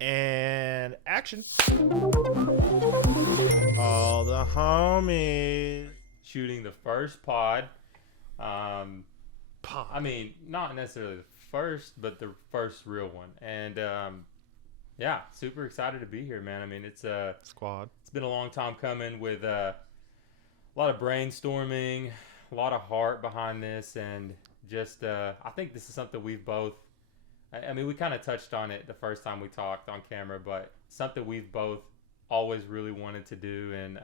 And action. All the homies. Shooting the first pod. Pod. I mean, not necessarily the first, but the first real one. And yeah, super excited to be here, man. I mean, it's Squad. It's been a long time coming with a lot of brainstorming, a lot of heart behind this, and just I think this is something we've both. I mean, we kind of touched on it the first time we talked on camera, but something we've both always really wanted to do and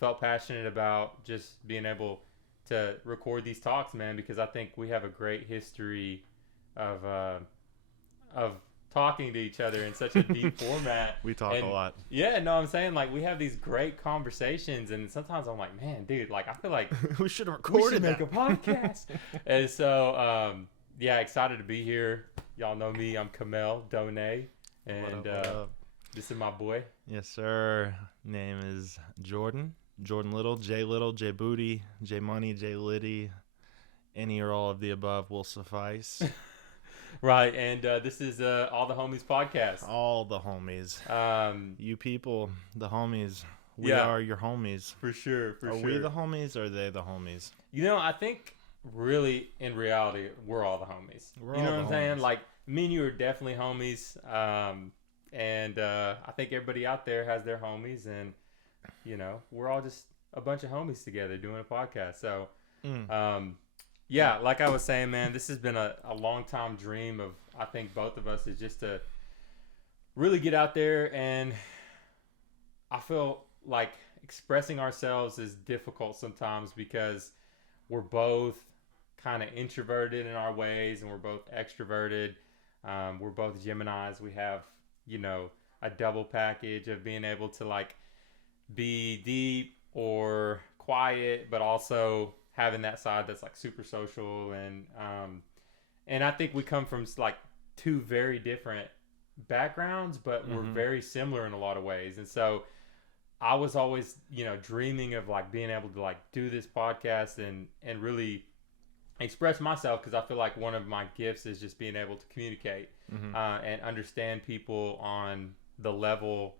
felt passionate about just being able to record these talks, man, because I think we have a great history of talking to each other in such a deep format. We talk a lot. Yeah, no, I'm saying, like, we have these great conversations, and sometimes I'm like, man, dude, like, I feel like we should have we recorded should make a podcast. And so, yeah, excited to be here. Y'all know me. I'm Kamel, Douhne, and what up? this is my boy. Yes, sir. Name is Jordan. Jordan Little, J Booty, J Money, J Liddy. Any or all of the above will suffice. Right, and this is All the Homies podcast. All the homies. You people, the homies. We Yeah. are your homies. For sure, Are we the homies or are they the homies? You know, I think really in reality, we're all the homies. We're you all know the what I'm saying? homies. Like, me and you are definitely homies. And I think everybody out there has their homies, and you know, we're all just a bunch of homies together doing a podcast. So, yeah, like I was saying, man, this has been a long time dream of, I think, both of us, is just to really get out there. And I feel like expressing ourselves is difficult sometimes because we're both kind of introverted in our ways, and we're both extroverted. We're both Geminis. We have, you know, a double package of being able to, like, be deep or quiet, but also having that side that's like super social. And I think we come from like two very different backgrounds, but we're very similar in a lot of ways. And so I was always, you know, dreaming of like being able to like do this podcast and really express myself, because I feel like one of my gifts is just being able to communicate and understand people on the level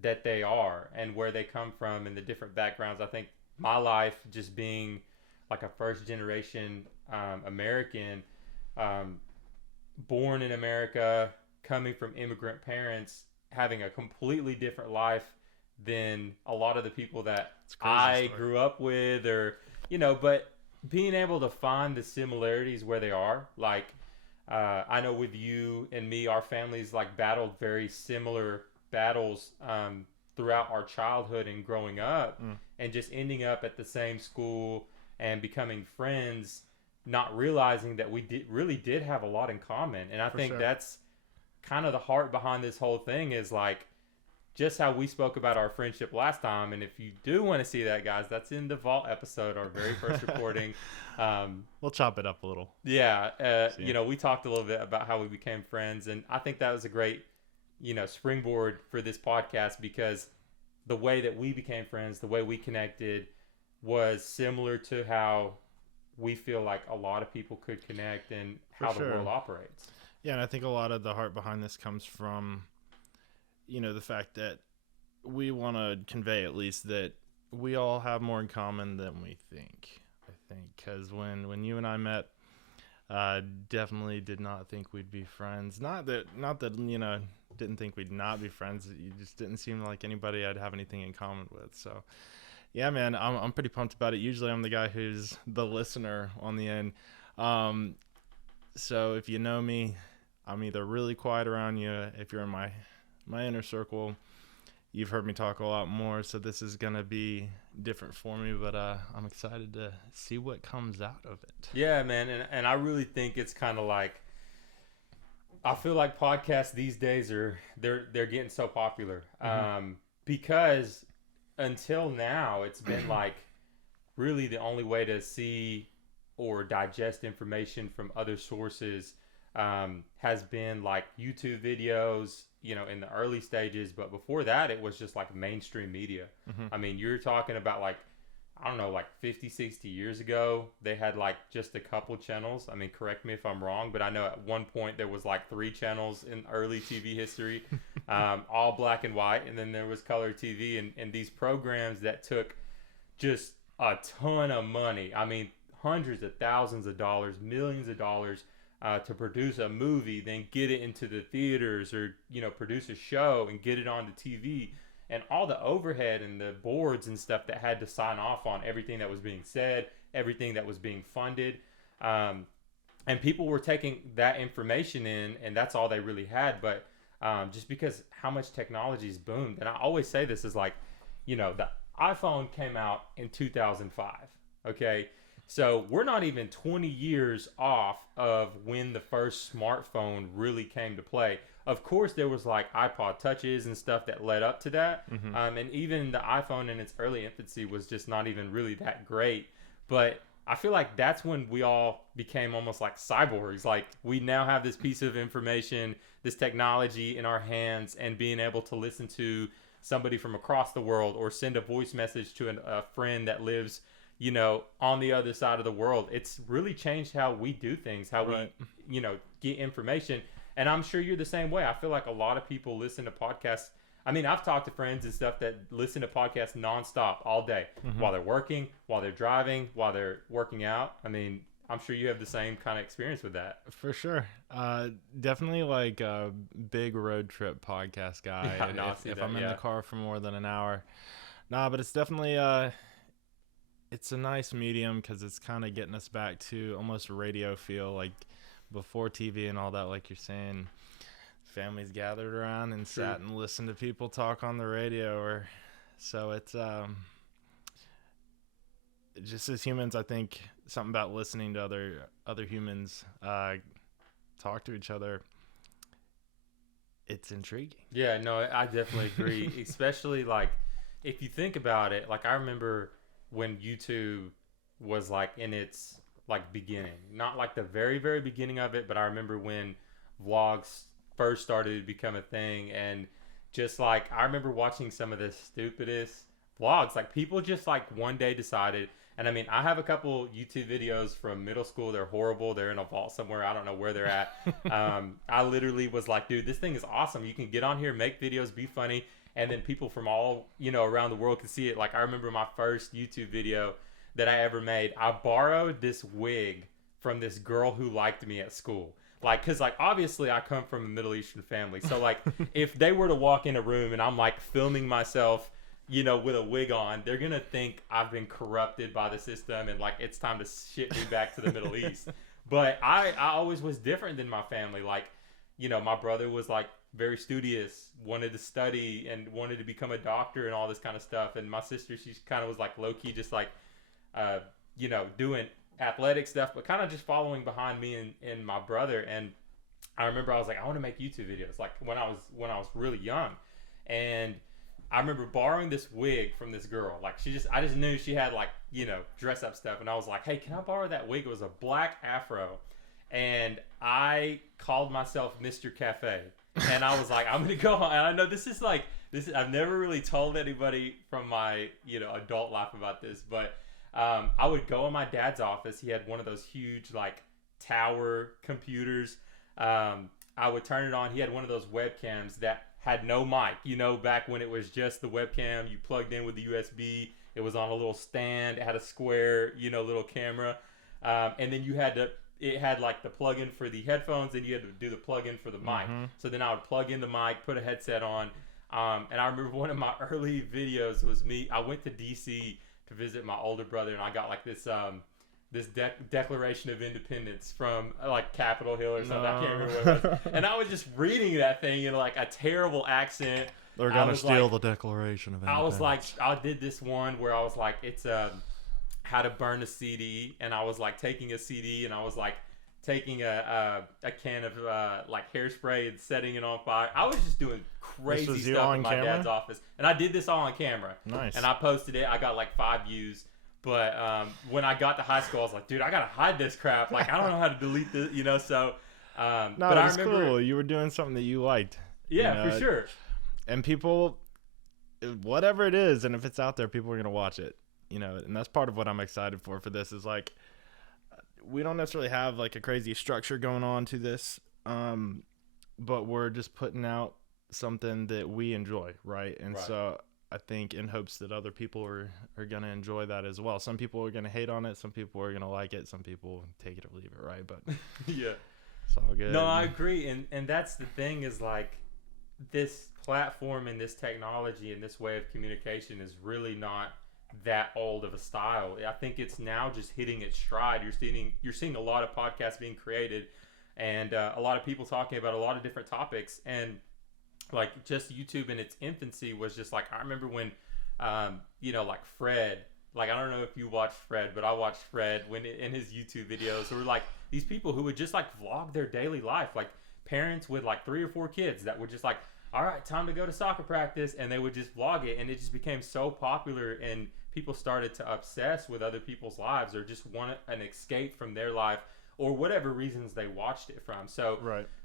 that they are and where they come from and the different backgrounds. I think my life, just being like a first generation American, born in America, coming from immigrant parents, having a completely different life than a lot of the people that I grew up with, or, you know, but being able to find the similarities where they are. Like, I know with you and me, our families like battled very similar battles throughout our childhood and growing up, and just ending up at the same school and becoming friends, not realizing that we really did have a lot in common. And I think that's kind of the heart behind this whole thing, is like just how we spoke about our friendship last time. And if you do want to see that, guys, that's in the Vault episode, our very first recording. We'll chop it up a little. Yeah, you know, we talked a little bit about how we became friends, and I think that was a great, you know, springboard for this podcast, because the way that we became friends, the way we connected, was similar to how we feel like a lot of people could connect and how the world operates. Yeah, and I think a lot of the heart behind this comes from, you know, the fact that we want to convey at least that we all have more in common than we think. I think because when you and I met, definitely did not think we'd be friends. Not that you know, didn't think we'd not be friends. You just didn't seem like anybody I'd have anything in common with. So, yeah, man, I'm pretty pumped about it. Usually I'm the guy who's the listener on the end. So if you know me, I'm either really quiet around you. If you're in my inner circle, you've heard me talk a lot more. So this is going to be different for me, but I'm excited to see what comes out of it. Yeah, man. And I really think it's kind of like, I feel like podcasts these days they're getting so popular, because until now it's been like really the only way to see or digest information from other sources has been like YouTube videos, you know, in the early stages. But before that, it was just like mainstream media. I mean, you're talking about like, I don't know, like 50, 60 years ago, they had like just a couple channels. I mean, correct me if I'm wrong, but I know at one point there was like 3 channels in early TV history, all black and white. And then there was color TV and these programs that took just a ton of money. I mean, hundreds of thousands of dollars, millions of dollars to produce a movie, then get it into the theaters or, you know, produce a show and get it onto TV. And all the overhead and the boards and stuff that had to sign off on everything that was being said, everything that was being funded. And people were taking that information in, and that's all they really had. But just because how much technology's boomed. And I always say this is like, you know, the iPhone came out in 2005. Okay. So we're not even 20 years off of when the first smartphone really came to play. Of course, there was like iPod touches and stuff that led up to that. Mm-hmm. And even the iPhone in its early infancy was just not even really that great. But I feel like that's when we all became almost like cyborgs. Like we now have this piece of information, this technology in our hands, and being able to listen to somebody from across the world or send a voice message to a friend that lives, you know, on the other side of the world. It's really changed how we do things, how we, you know, get information. And I'm sure you're the same way. I feel like a lot of people listen to podcasts. I mean, I've talked to friends and stuff that listen to podcasts nonstop all day, while they're working, while they're driving, while they're working out. I mean, I'm sure you have the same kind of experience with that. For sure. Definitely like a big road trip podcast guy. Yeah, no, if I'm in the car for more than an hour. Nah, but it's definitely it's a nice medium because it's kind of getting us back to almost radio feel, like before TV and all that, like you're saying. Families gathered around and sat and listened to people talk on the radio, or so it's just as humans, I think something about listening to other humans talk to each other, it's intriguing. Yeah, no, I definitely agree. Especially like if you think about it, like I remember when YouTube was like in its like beginning, not like the very, very beginning of it, but I remember when vlogs first started to become a thing. And just like I remember watching some of the stupidest vlogs, like people just like one day decided, and I mean I have a couple YouTube videos from middle school. They're horrible, they're in a vault somewhere, I don't know where they're at. I literally was like, dude, this thing is awesome, you can get on here, make videos, be funny, and then people from all, you know, around the world can see it. Like I remember my first YouTube video that I ever made, I borrowed this wig from this girl who liked me at school. Like, cause like obviously I come from a Middle Eastern family, so like if they were to walk in a room and I'm like filming myself, you know, with a wig on, they're gonna think I've been corrupted by the system and like it's time to ship me back to the Middle East. But I always was different than my family. Like, you know, my brother was like very studious, wanted to study and wanted to become a doctor and all this kind of stuff. And my sister, she kind of was like low key, just like, you know, doing athletic stuff, but kind of just following behind me and my brother. And I remember I was like, I want to make YouTube videos, like when I was really young. And I remember borrowing this wig from this girl. Like I just knew she had like, you know, dress up stuff. And I was like, hey, can I borrow that wig? It was a black afro. And I called myself Mr. Cafe. And I was like, I'm going to go on. And I know this is I've never really told anybody from my, you know, adult life about this, but I would go in my dad's office. He had one of those huge like tower computers. I would turn it on. He had one of those webcams that had no mic, you know, back when it was just the webcam you plugged in with the USB. It was on a little stand. It had a square, you know, little camera. And then it had like the plug-in for the headphones, and you had to do the plug-in for the mic. So then I would plug in the mic, put a headset on. And I remember one of my early videos was me. I went to DC to visit my older brother, and I got like this Declaration of Independence from like Capitol Hill or something. I can't remember what it was. And I was just reading that thing in like a terrible accent. They're gonna steal the Declaration of Independence. I was like, I did this one where I was like, it's how to burn a CD, and I was like taking a CD, and I was like taking a can of like hairspray and setting it on fire. I was just doing crazy stuff in my dad's office, and I did this all on camera. Nice. And I posted it. I got like 5 views. But when I got to high school, I was like, dude, I gotta hide this crap. Like, I don't know how to delete this, you know. So, no, but I remember, cool. You were doing something that you liked. Yeah, you know? For sure. And people, whatever it is, and if it's out there, people are gonna watch it. you know, and that's part of what I'm excited for this is like, we don't necessarily have like a crazy structure going on to this, but we're just putting out something that we enjoy, right? And so I think in hopes that other people are going to enjoy that as well. Some people are going to hate on it. Some people are going to like it. Some people take it or leave it, right? But yeah, it's all good. No, I agree. And that's the thing is like this platform and this technology and this way of communication is really not that old of a style. I think it's now just hitting its stride. You're seeing a lot of podcasts being created and a lot of people talking about a lot of different topics. And like just YouTube in its infancy was just like, I remember when, you know, like Fred, like, I don't know if you watched Fred, but I watched Fred when in his YouTube videos were like these people who would just like vlog their daily life, like parents with like 3 or 4 kids that would just like, all right, time to go to soccer practice. And they would just vlog it. And it just became so popular and people started to obsess with other people's lives or just want an escape from their life or whatever reasons they watched it from. So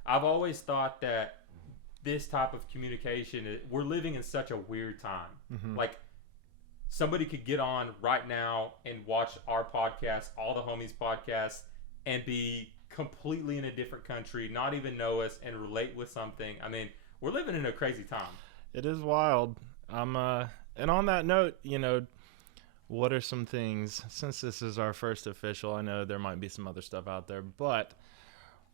I've always thought that this type of communication, we're living in such a weird time. Like somebody could get on right now and watch our podcast, All the Homies podcast, and be completely in a different country, not even know us and relate with something. I mean, we're living in a crazy time. It is wild. And on that note, you know, what are some things, since this is our first official, I know there might be some other stuff out there, but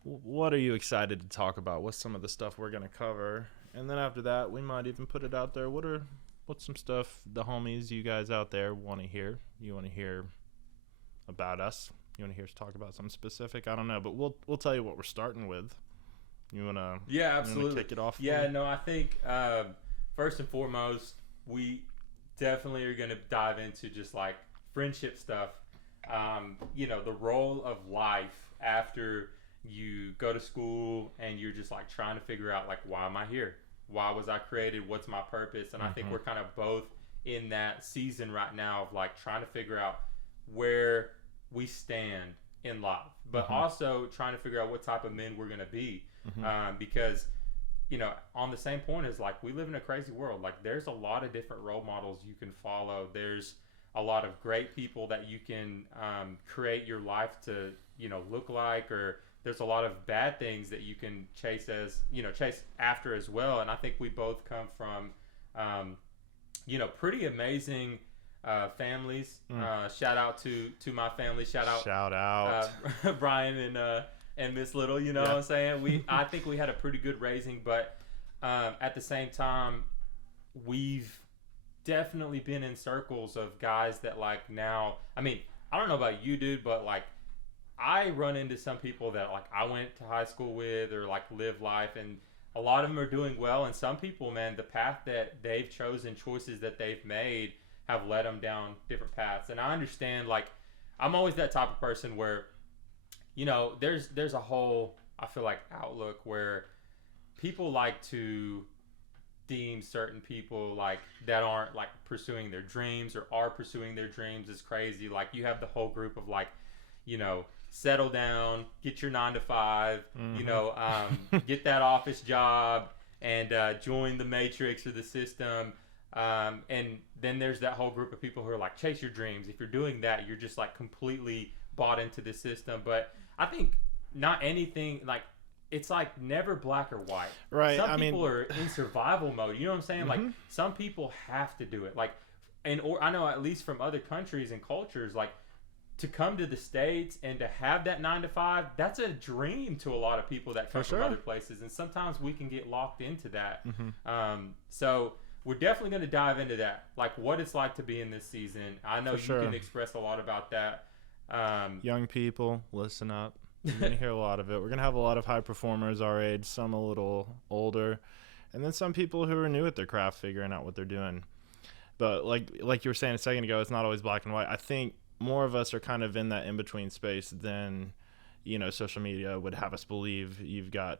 what are you excited to talk about? What's some of the stuff we're going to cover? And then after that, we might even put it out there. What's some stuff the homies, you guys out there want to hear? You want to hear about us? You want to hear us talk about something specific? I don't know, but we'll tell you what we're starting with. You want to absolutely kick it off? No, I think first and foremost, we definitely are going to dive into just like friendship stuff. You know, the role of life after you go to school and you're just like trying to figure out like, why am I here? Why was I created? What's my purpose? And I think we're kind of both in that season right now of like trying to figure out where we stand in life, but also trying to figure out what type of men we're going to be. Because, you know, on the same point is like, we live in a crazy world. Like there's a lot of different role models you can follow. There's a lot of great people that you can create your life to, you know, look like, or there's a lot of bad things that you can chase after as well. And I think we both come from, you know, pretty amazing families. Shout out to my family. Shout out Brian and Miss Little, you know what I'm saying? I think we had a pretty good raising, but at the same time, we've definitely been in circles of guys that like now, I mean, I don't know about you, dude, but like I run into some people that like I went to high school with or like live life, and a lot of them are doing well. And some people, man, the path that they've chosen, choices that they've made have led them down different paths. And I understand, like, I'm always that type of person where, you know, there's a whole, I feel like, outlook where people like to deem certain people like that aren't like pursuing their dreams or are pursuing their dreams as crazy. Like you have the whole group of like, you know, settle down, get your 9-to-5, you know, get that office job and join the matrix or the system. And then there's that whole group of people who are like, chase your dreams. If you're doing that, you're just like completely bought into the system. But I think not anything, like, it's like never black or white. Right. Some people are in survival mode. You know what I'm saying? Like some people have to do it. Like, or I know at least from other countries and cultures, like to come to the States and to have that 9-to-5, that's a dream to a lot of people that come from other places. And sometimes we can get locked into that. So we're definitely going to dive into that, like what it's like to be in this season. I know you can express a lot about that. Young people, listen up. You're going to hear a lot of it. We're going to have a lot of high performers our age, some a little older, and then some people who are new at their craft figuring out what they're doing. But like you were saying a second ago, it's not always black and white. I think more of us are kind of in that in-between space than, you know, social media would have us believe. You've got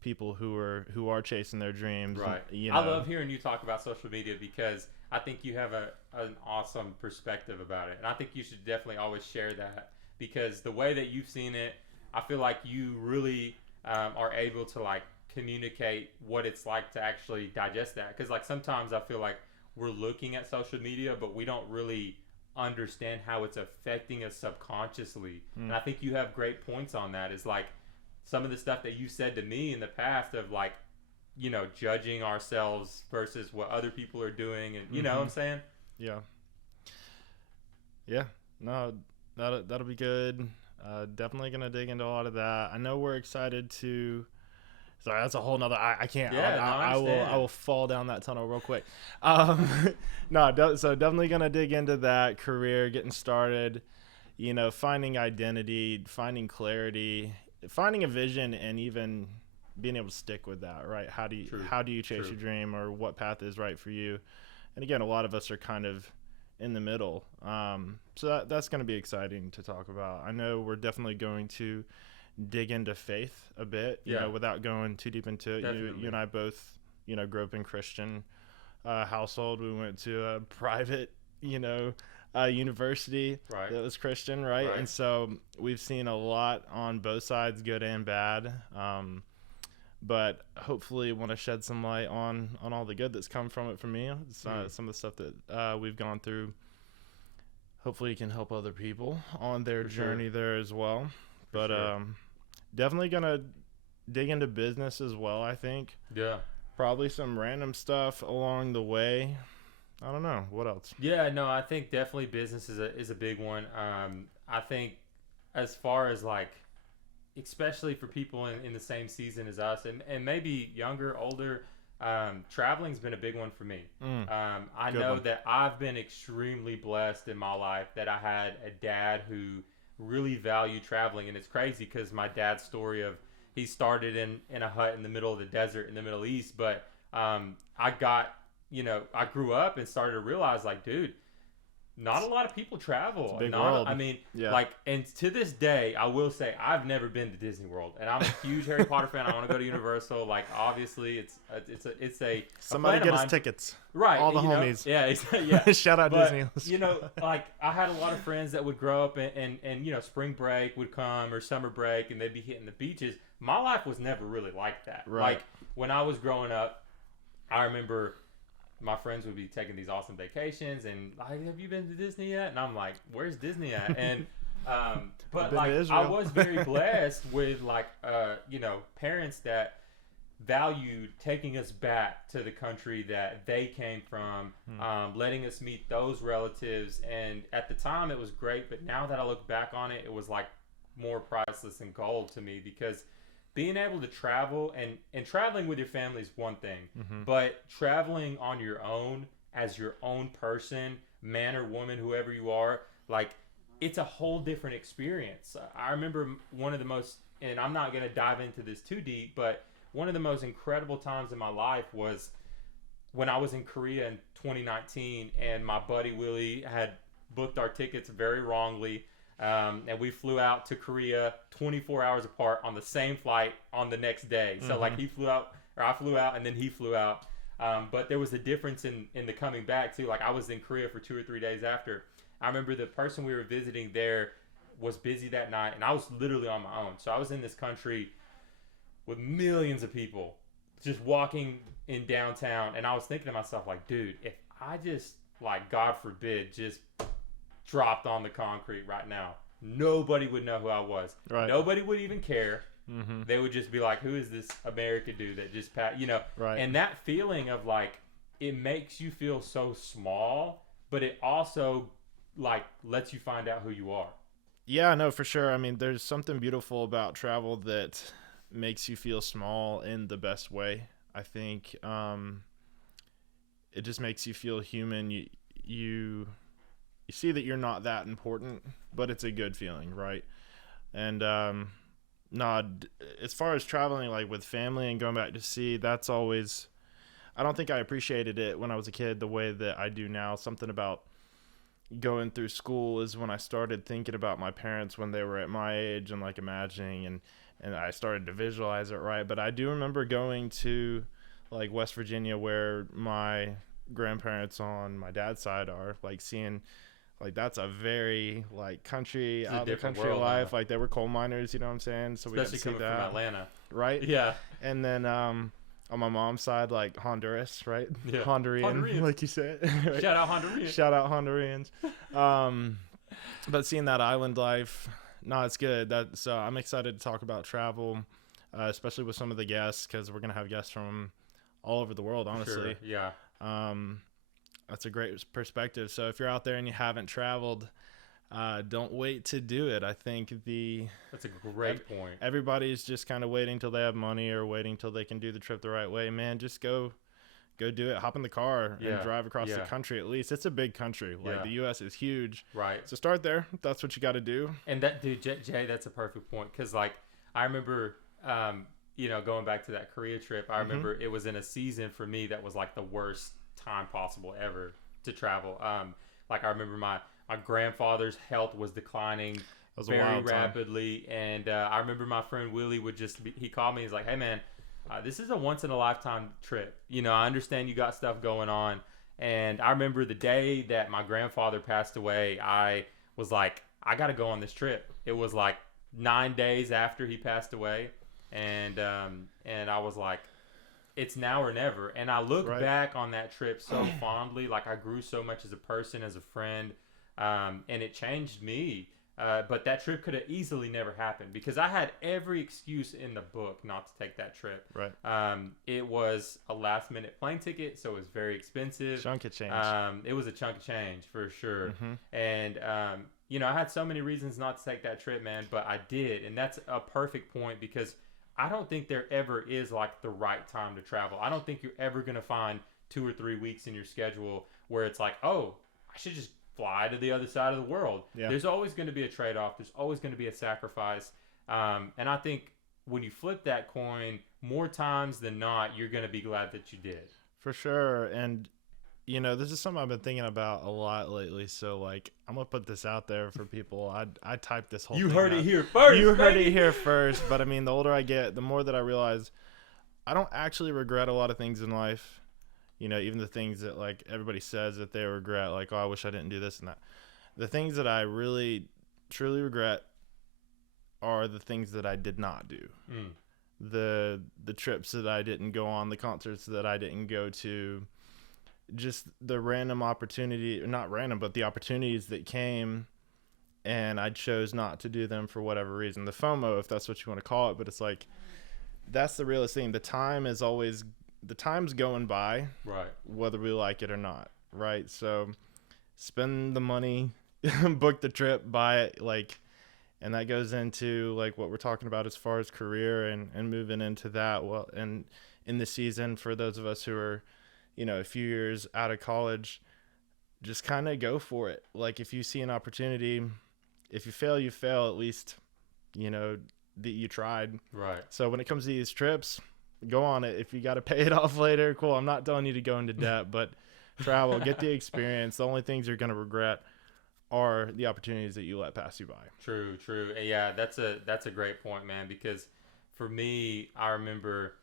people who are chasing their dreams. Right. You know. I love hearing you talk about social media because I think you have an awesome perspective about it. And I think you should definitely always share that because the way that you've seen it, I feel like you really are able to like communicate what it's like to actually digest that. Because like sometimes I feel like we're looking at social media, but we don't really understand how it's affecting us subconsciously. And I think you have great points on that. Is like some of the stuff that you said to me in the past of like, you know, judging ourselves versus what other people are doing, and you know what I'm saying? Yeah. Yeah. No, that'll be good. Definitely gonna dig into a lot of that. I know we're excited to. Sorry, that's a whole nother. I can't. Yeah, I will fall down that tunnel real quick. So definitely gonna dig into that career, getting started. You know, finding identity, finding clarity, finding a vision, and even being able to stick with that. Right? How do you chase your dream, or what path is right for you? And again, a lot of us are kind of in the middle. So that's going to be exciting to talk about. I know we're definitely going to dig into faith a bit, you know, without going too deep into it. You and I both, you know, grew up in Christian household. We went to a private, you know, university that was Christian, right? And so we've seen a lot on both sides, good and bad. But hopefully want to shed some light on all the good that's come from it for me. Some of the stuff that we've gone through. Hopefully it can help other people on their journey there as well. But definitely going to dig into business as well, I think. Yeah. Probably some random stuff along the way. I don't know. What else? Yeah, no, I think definitely business is a big one. I think as far as like, especially for people in the same season as us, and maybe younger, older, traveling's been a big one for me. I know that I've been extremely blessed in my life that I had a dad who really valued traveling. And it's crazy because my dad's story of he started in a hut in the middle of the desert in the Middle East, but I grew up and started to realize, like, dude, not a lot of people travel. It's a big world. I mean, and to this day, I will say I've never been to Disney World, and I'm a huge Harry Potter fan. I want to go to Universal. Like, obviously, it's a somebody get us tickets. Right, all the homies. Yeah. Shout out but, Disney. You know, like I had a lot of friends that would grow up and you know, spring break would come or summer break, and they'd be hitting the beaches. My life was never really like that. Right. Like when I was growing up, I remember my friends would be taking these awesome vacations and like, have you been to Disney yet? And I'm like, where's Disney at? And but like I was very blessed with like you know, parents that valued taking us back to the country that they came from, letting us meet those relatives. And at the time it was great, but now that I look back on it, it was like more priceless than gold to me, because being able to travel and traveling with your family is one thing, but traveling on your own as your own person, man or woman, whoever you are, like it's a whole different experience. I remember one of the most, and I'm not going to dive into this too deep, but one of the most incredible times in my life was when I was in Korea in 2019, and my buddy Willie had booked our tickets very wrongly. And we flew out to Korea 24 hours apart on the same flight on the next day. So like he flew out, or I flew out, and then he flew out. But there was a difference in the coming back too. Like I was in Korea for 2 or 3 days after. I remember the person we were visiting there was busy that night, and I was literally on my own. So I was in this country with millions of people just walking in downtown, and I was thinking to myself, like, dude, if I just, like, God forbid, just dropped on the concrete right now, nobody would know who I was. Right. Nobody would even care. They would just be like, who is this American dude that just passed, you know? Right. And that feeling of like, it makes you feel so small, but it also like lets you find out who you are. Yeah, no, for sure. I mean, there's something beautiful about travel that makes you feel small in the best way. I think it just makes you feel human. You see that you're not that important, but it's a good feeling, right? And as far as traveling, like with family and going back to sea, that's always, I don't think I appreciated it when I was a kid the way that I do now. Something about going through school is when I started thinking about my parents when they were at my age, and like imagining, and I started to visualize it, right? But I do remember going to like West Virginia, where my grandparents on my dad's side are, like seeing, like that's a very like country, out of the country life. Like they were coal miners, you know what I'm saying? So especially we got to see coming that from Atlanta, right? Yeah. And then on my mom's side, like Honduras, right? Yeah. Honduran, like you said. Right? Shout out Honduran. Shout out Hondurans. But seeing that island life, no, it's good. So I'm excited to talk about travel, especially with some of the guests, because we're gonna have guests from all over the world. Honestly, Sure. Yeah. That's a great perspective. So if you're out there and you haven't traveled, don't wait to do it. I think That's a great point. Everybody's just kind of waiting till they have money or waiting till they can do the trip the right way. Man, just go do it. Hop in the car and drive across the country. At least it's a big country. Like the U.S. is huge. Right. So start there. That's what you got to do. And that dude, Jay, that's a perfect point. Cause like I remember, going back to that Korea trip, I remember it was in a season for me that was like the worst time possible ever to travel. Like I remember my grandfather's health was declining very rapidly, and I remember my friend Willie he called me. He's like, "Hey man, this is a once in a lifetime trip. I understand you got stuff going on." And I remember the day that my grandfather passed away, I was like, "I got to go on this trip." It was like 9 days after he passed away, and I was like, it's now or never. And I look back on that trip so fondly. Like I grew so much as a person, as a friend, and it changed me. But that trip could have easily never happened because I had every excuse in the book not to take that trip. Right. It was a last minute plane ticket, so it was very expensive. Chunk of change. It was a chunk of change for sure. And, I had so many reasons not to take that trip, man, but I did. And that's a perfect point because I don't think there ever is like the right time to travel. I don't think you're ever going to find 2 or 3 weeks in your schedule where it's like, oh, I should just fly to the other side of the world. Yeah. There's always going to be a trade-off. There's always going to be a sacrifice. And I think when you flip that coin, more times than not, you're going to be glad that you did. For sure. And, this is something I've been thinking about a lot lately. So, like, I'm going to put this out there for people. I typed this whole thing. You heard it here first. You heard it here first. But, I mean, the older I get, the more that I realize I don't actually regret a lot of things in life. Even the things that, like, everybody says that they regret, like, oh, I wish I didn't do this and that. The things that I really, truly regret are the things that I did not do. The trips that I didn't go on, the concerts that I didn't go to, just the random opportunity, not random, but the opportunities that came and I chose not to do them for whatever reason. The FOMO, if that's what you want to call it, but it's like, that's the realest thing. The time's going by, right? Whether we like it or not, right? So spend the money, book the trip, buy it, like, and that goes into like what we're talking about as far as career and moving into that. Well, and in the season for those of us who are, a few years out of college, just kind of go for it. Like if you see an opportunity, if you fail, you fail. At least, that you tried. Right. So when it comes to these trips, go on it. If you got to pay it off later, cool. I'm not telling you to go into debt, but travel, get the experience. The only things you're going to regret are the opportunities that you let pass you by. True. Yeah, that's a great point, man, because for me, I remember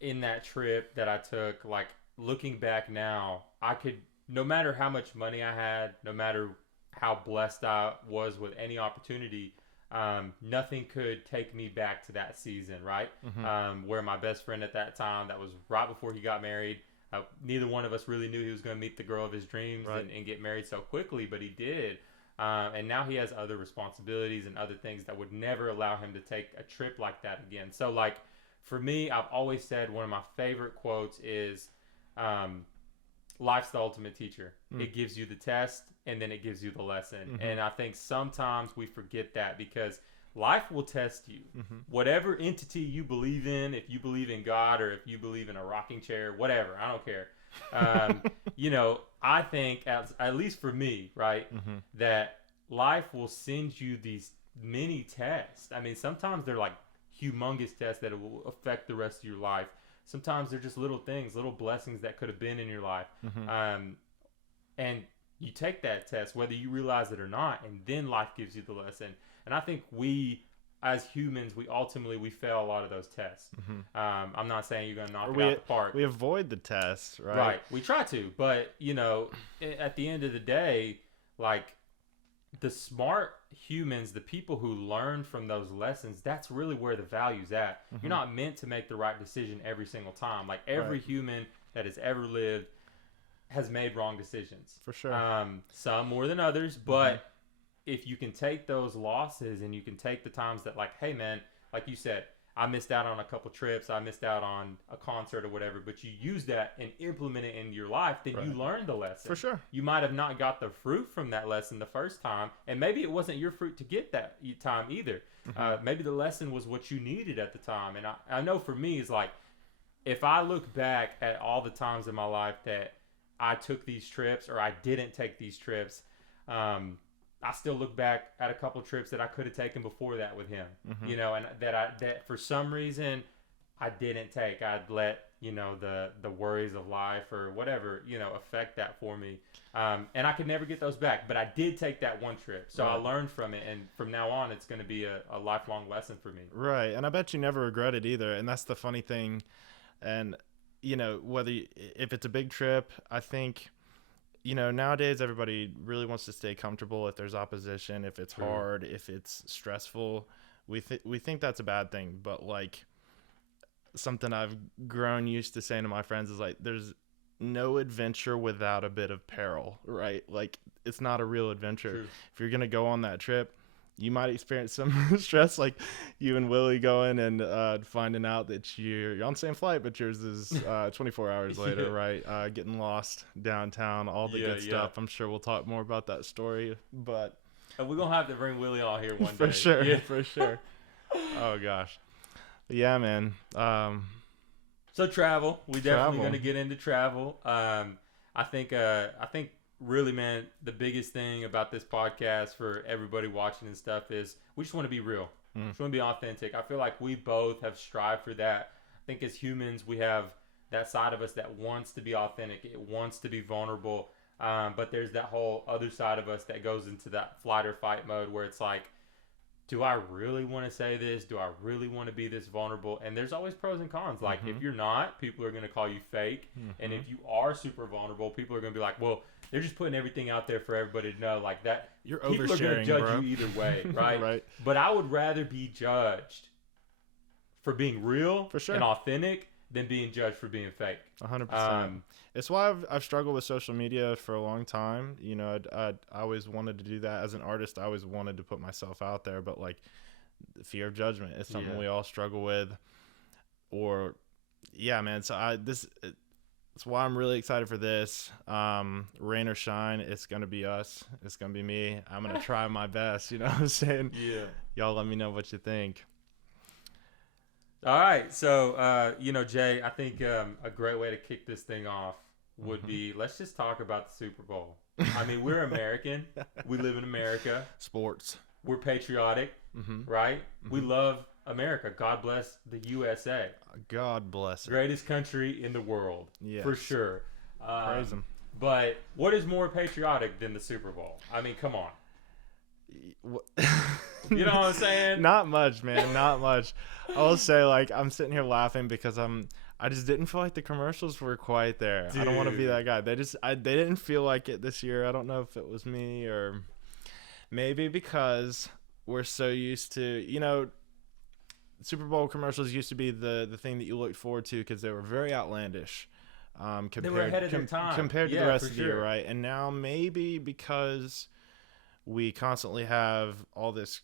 in that trip that I took, like looking back now, I could, no matter how much money I had, no matter how blessed I was with any opportunity, nothing could take me back to that season, right? Where my best friend at that time, that was right before he got married, neither one of us really knew he was going to meet the girl of his dreams and get married so quickly, but he did. And now he has other responsibilities and other things that would never allow him to take a trip like that again. So like for me, I've always said one of my favorite quotes is, life's the ultimate teacher. It gives you the test and then it gives you the lesson. And I think sometimes we forget that because life will test you. Whatever entity you believe in, if you believe in God or if you believe in a rocking chair, whatever, I don't care. I think at least for me, right, that life will send you these mini tests. I mean, sometimes they're like humongous tests that will affect the rest of your life. Sometimes they're just little things, little blessings that could have been in your life. And you take that test, whether you realize it or not, and then life gives you the lesson. And I think we, as humans, we fail a lot of those tests. I'm not saying you're going to knock it out the park. We avoid the tests, right? Right. We try to, but, at the end of the day, like, the smart humans, the people who learn from those lessons, that's really where the value's at. You're not meant to make the right decision every single time. Like every human that has ever lived has made wrong decisions. For sure. Some more than others, but if you can take those losses and you can take the times that, like, hey man, like you said, I missed out on a couple trips, I missed out on a concert or whatever, but you use that and implement it in your life, then you learn the lesson. For sure. You might have not got the fruit from that lesson the first time, and maybe it wasn't your fruit to get that time either. Maybe the lesson was what you needed at the time. And I know for me, it's like, if I look back at all the times in my life that I took these trips or I didn't take these trips, I still look back at a couple trips that I could have taken before that with him, you know, and that for some reason I didn't take. I'd let, you know, the worries of life or whatever, you know, affect that for me. And I could never get those back, but I did take that one trip. So I learned from it. And from now on, it's going to be a lifelong lesson for me. Right. And I bet you never regret it either. And that's the funny thing. And, you know, if it's a big trip, I think, you know, nowadays everybody really wants to stay comfortable. If there's opposition, if it's hard, if it's stressful, we think that's a bad thing. But like, something I've grown used to saying to my friends is like, there's no adventure without a bit of peril, right? Like, it's not a real adventure. True. If you're gonna go on that trip, you might experience some stress, like you and Willie going and finding out that you're on the same flight, but yours is 24 hours later, right? Getting lost downtown, all the good stuff. I'm sure we'll talk more about that story, but we're going to have to bring Willie on here one day. For sure, for sure. Oh, gosh. But yeah, man. So travel. We definitely going to get into travel. I think really, man, the biggest thing about this podcast for everybody watching and stuff is we just want to be real. We just want to be authentic. I feel like we both have strived for that. I think as humans, we have that side of us that wants to be authentic. It wants to be vulnerable. But there's that whole other side of us that goes into that flight or fight mode where it's like, do I really want to say this? Do I really want to be this vulnerable? And there's always pros and cons. Like, if you're not, people are going to call you fake. And if you are super vulnerable, people are going to be like, well, they're just putting everything out there for everybody to know. Like, that, you're people oversharing, are going to judge bro. you either way, right? Right. But I would rather be judged for being real For sure. and authentic than being judged for being fake. 100%. It's why I've struggled with social media for a long time. You know, I always wanted to do that as an artist. I always wanted to put myself out there, but like, the fear of judgment is something we all struggle with. Or, yeah, man. So that's why I'm really excited for this. Rain or shine, it's gonna be us. It's gonna be me. I'm gonna try my best. You know what I'm saying? Yeah. Y'all let me know what you think. All right, so you know, Jay, I think a great way to kick this thing off would be, let's just talk about the Super Bowl. I mean, we're American. We live in America. Sports. We're patriotic, right? We love America. God bless the USA. God bless it. Greatest country in the world, for sure. Praise him. But what is more patriotic than the Super Bowl? I mean, come on. You know what I'm saying? Not much, man. Not much. I will say, like, I'm sitting here laughing because I just didn't feel like the commercials were quite there. Dude. I don't want to be that guy. They didn't feel like it this year. I don't know if it was me or maybe because we're so used to, you know, Super Bowl commercials used to be the thing that you looked forward to because they were very outlandish. They were ahead of their time. Compared to the rest of the year, right? And now maybe because we constantly have all this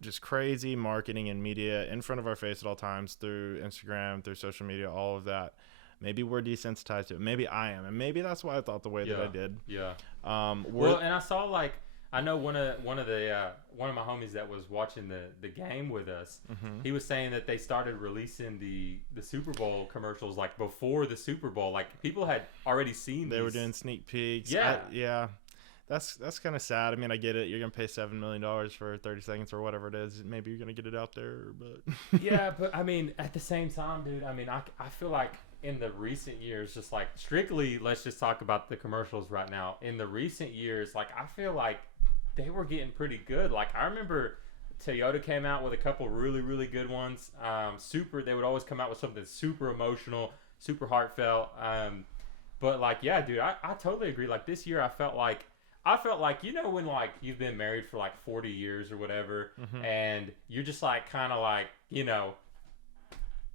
just crazy marketing and media in front of our face at all times through Instagram, through social media, all of that. Maybe we're desensitized to it. Maybe I am. And maybe that's why I thought the way that I did. Yeah. Well, and I saw, like, I know one of my homies that was watching the game with us, he was saying that they started releasing the Super Bowl commercials like before the Super Bowl. Like, people had already seen They were doing sneak peeks. Yeah. That's kind of sad. I mean, I get it. You're going to pay $7 million for 30 seconds or whatever it is. Maybe you're going to get it out there, but... Yeah, but I mean, at the same time, dude, I mean, I feel like in the recent years, just like strictly, let's just talk about the commercials right now. In the recent years, like, I feel like they were getting pretty good. Like, I remember Toyota came out with a couple really, really good ones. They would always come out with something super emotional, super heartfelt. But like, yeah, dude, I totally agree. Like, this year I felt like I felt like, when like you've been married for like 40 years or whatever, and you're just like kind of like,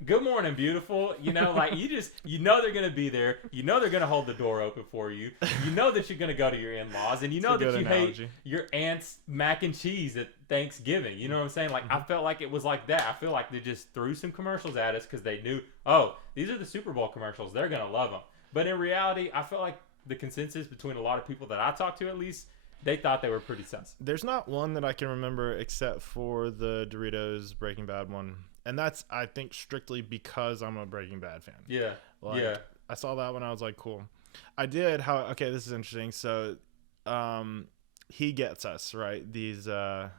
good morning, beautiful. Like they're gonna be there. They're gonna hold the door open for you. That you're gonna go to your in-laws, and that you hate your aunt's mac and cheese at Thanksgiving. You know what I'm saying? Like I felt like it was like that. I feel like they just threw some commercials at us because they knew, oh, these are the Super Bowl commercials. They're gonna love them. But in reality, I felt like the consensus between a lot of people that I talked to, at least, they thought they were pretty sus. There's not one that I can remember except for the Doritos Breaking Bad one. And that's, I think, strictly because I'm a Breaking Bad fan. Yeah. I saw that one. I was like, cool. I did. Okay, this is interesting. So, he gets us, right? These, the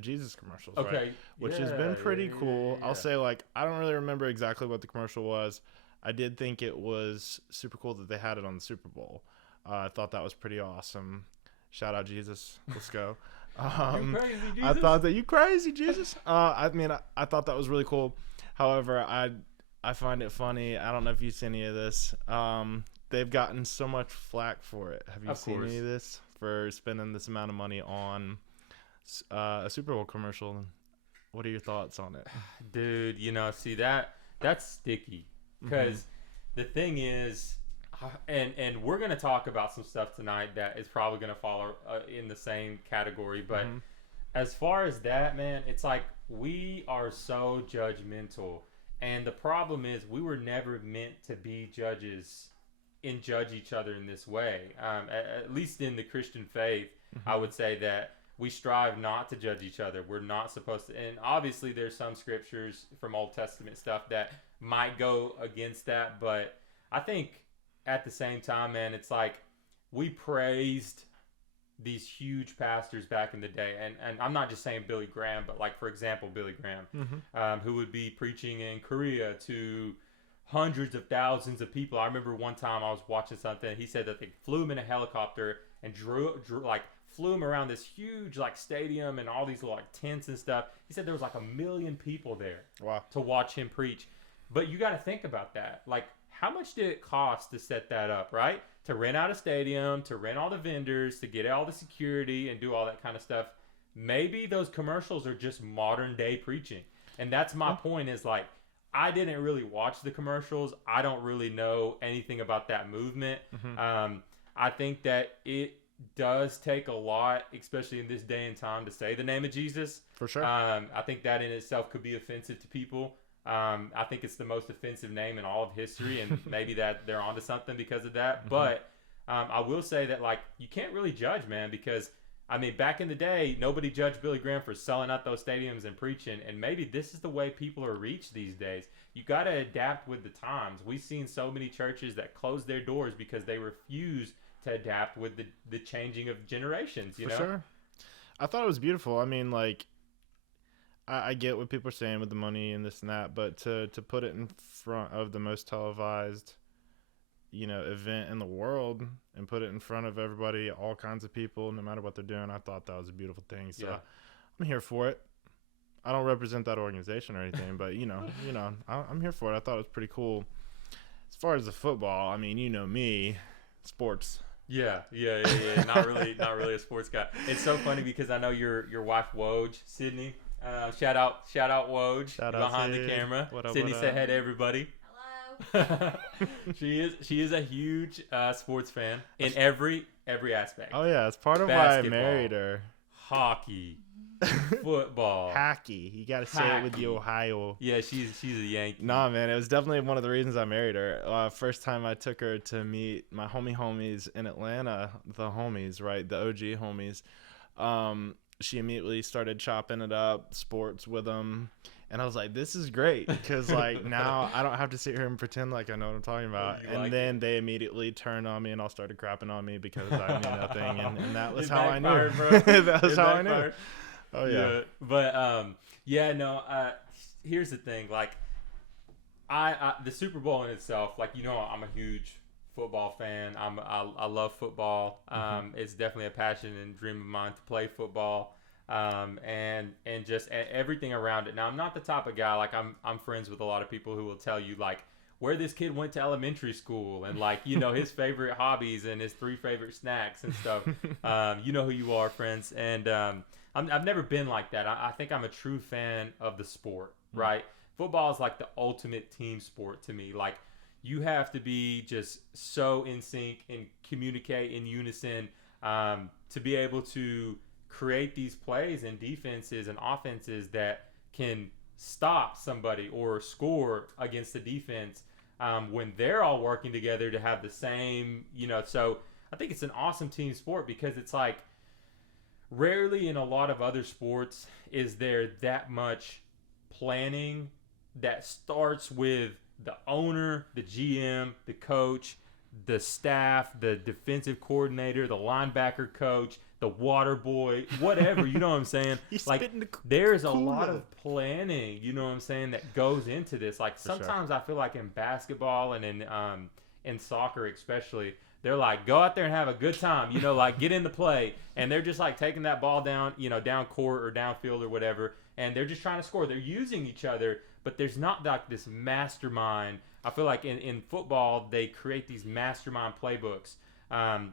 Jesus commercials, okay. Right? Which has been pretty cool. I'll say, like, I don't really remember exactly what the commercial was. I did think it was super cool that they had it on the Super Bowl. I thought that was pretty awesome. Shout out Jesus. Let's go. You crazy, Jesus? I thought that you crazy, Jesus. I thought that was really cool. However, I find it funny. I don't know if you've seen any of this. They've gotten so much flack for it. Have you seen any of this? For spending this amount of money on a Super Bowl commercial. What are your thoughts on it? Dude, see that's sticky. Because the thing is, and we're going to talk about some stuff tonight that is probably going to fall in the same category. But as far as that, man, it's like we are so judgmental. And the problem is we were never meant to be judges and judge each other in this way. At least in the Christian faith, I would say that we strive not to judge each other. We're not supposed to. And obviously there's some scriptures from Old Testament stuff that might go against that. But I think at the same time, man, it's like we praised these huge pastors back in the day. And I'm not just saying Billy Graham, but like, for example, Billy Graham, who would be preaching in Korea to hundreds of thousands of people. I remember one time I was watching something. He said that they flew him in a helicopter and flew him around this huge like stadium and all these little like tents and stuff. He said there was like 1 million people there to watch him preach. But you got to think about that. Like, how much did it cost to set that up, right? To rent out a stadium, to rent all the vendors, to get all the security and do all that kind of stuff. Maybe those commercials are just modern day preaching. And that's my point is like, I didn't really watch the commercials. I don't really know anything about that movement. I think that it does take a lot, especially in this day and time, to say the name of Jesus. For sure. I think that in itself could be offensive to people. I think it's the most offensive name in all of history, and maybe that they're onto something because of that. But I will say that, like, you can't really judge, man, because, I mean, back in the day, nobody judged Billy Graham for selling out those stadiums and preaching, and maybe this is the way people are reached these days. You got to adapt with the times. We've seen so many churches that close their doors because they refuse to adapt with the changing of generations, you know? For sure. I thought it was beautiful. I mean, like, I get what people are saying with the money and this and that, but to put it in front of the most televised, event in the world and put it in front of everybody, all kinds of people, no matter what they're doing, I thought that was a beautiful thing. So I'm here for it. I don't represent that organization or anything, but I'm here for it. I thought it was pretty cool. As far as the football, I mean, me, sports. Yeah. Not really a sports guy. It's so funny because I know your wife Woj, Sydney. Shout out Woj behind the camera. Sydney, say hey to everybody. Hello. She is a huge sports fan in every aspect. Oh yeah, it's part of why I married her. Hockey, football, hockey. You gotta say it with the Ohio. Yeah, she's a Yankee. Nah, man, it was definitely one of the reasons I married her. First time I took her to meet my homies in Atlanta, the homies, right, the OG homies. She immediately started chopping it up, sports with them. And I was like, this is great because, like, now I don't have to sit here and pretend like I know what I'm talking about. And then they immediately turned on me and all started crapping on me because I knew nothing. And that was how I knew. That was how I knew. Oh, yeah. But, here's the thing. Like, the Super Bowl in itself, like, I'm a huge football fan. I love football. It's definitely a passion and dream of mine to play football. And just everything around it. Now, I'm not the type of guy, like I'm friends with a lot of people who will tell you like, where this kid went to elementary school and like, you know, his favorite hobbies and his 3 favorite snacks and stuff. You know who you are, friends. And I've never been like that. I think I'm a true fan of the sport, right? Football is like the ultimate team sport to me. Like, you have to be just so in sync and communicate in unison to be able to create these plays and defenses and offenses that can stop somebody or score against the defense when they're all working together to have the same, you know. So I think it's an awesome team sport because it's like rarely in a lot of other sports is there that much planning that starts with the owner, the GM, the coach, the staff, the defensive coordinator, the linebacker coach, the water boy, whatever, you know what I'm saying? Like, there's a lot of planning, you know what I'm saying, that goes into this. Like, sometimes I feel like in basketball and in soccer especially, they're like, go out there and have a good time, you know, like, get in the play. And they're just like taking that ball down, you know, down court or downfield or whatever, and they're just trying to score. They're using each other, but there's not like this mastermind. I feel like in football, they create these mastermind playbooks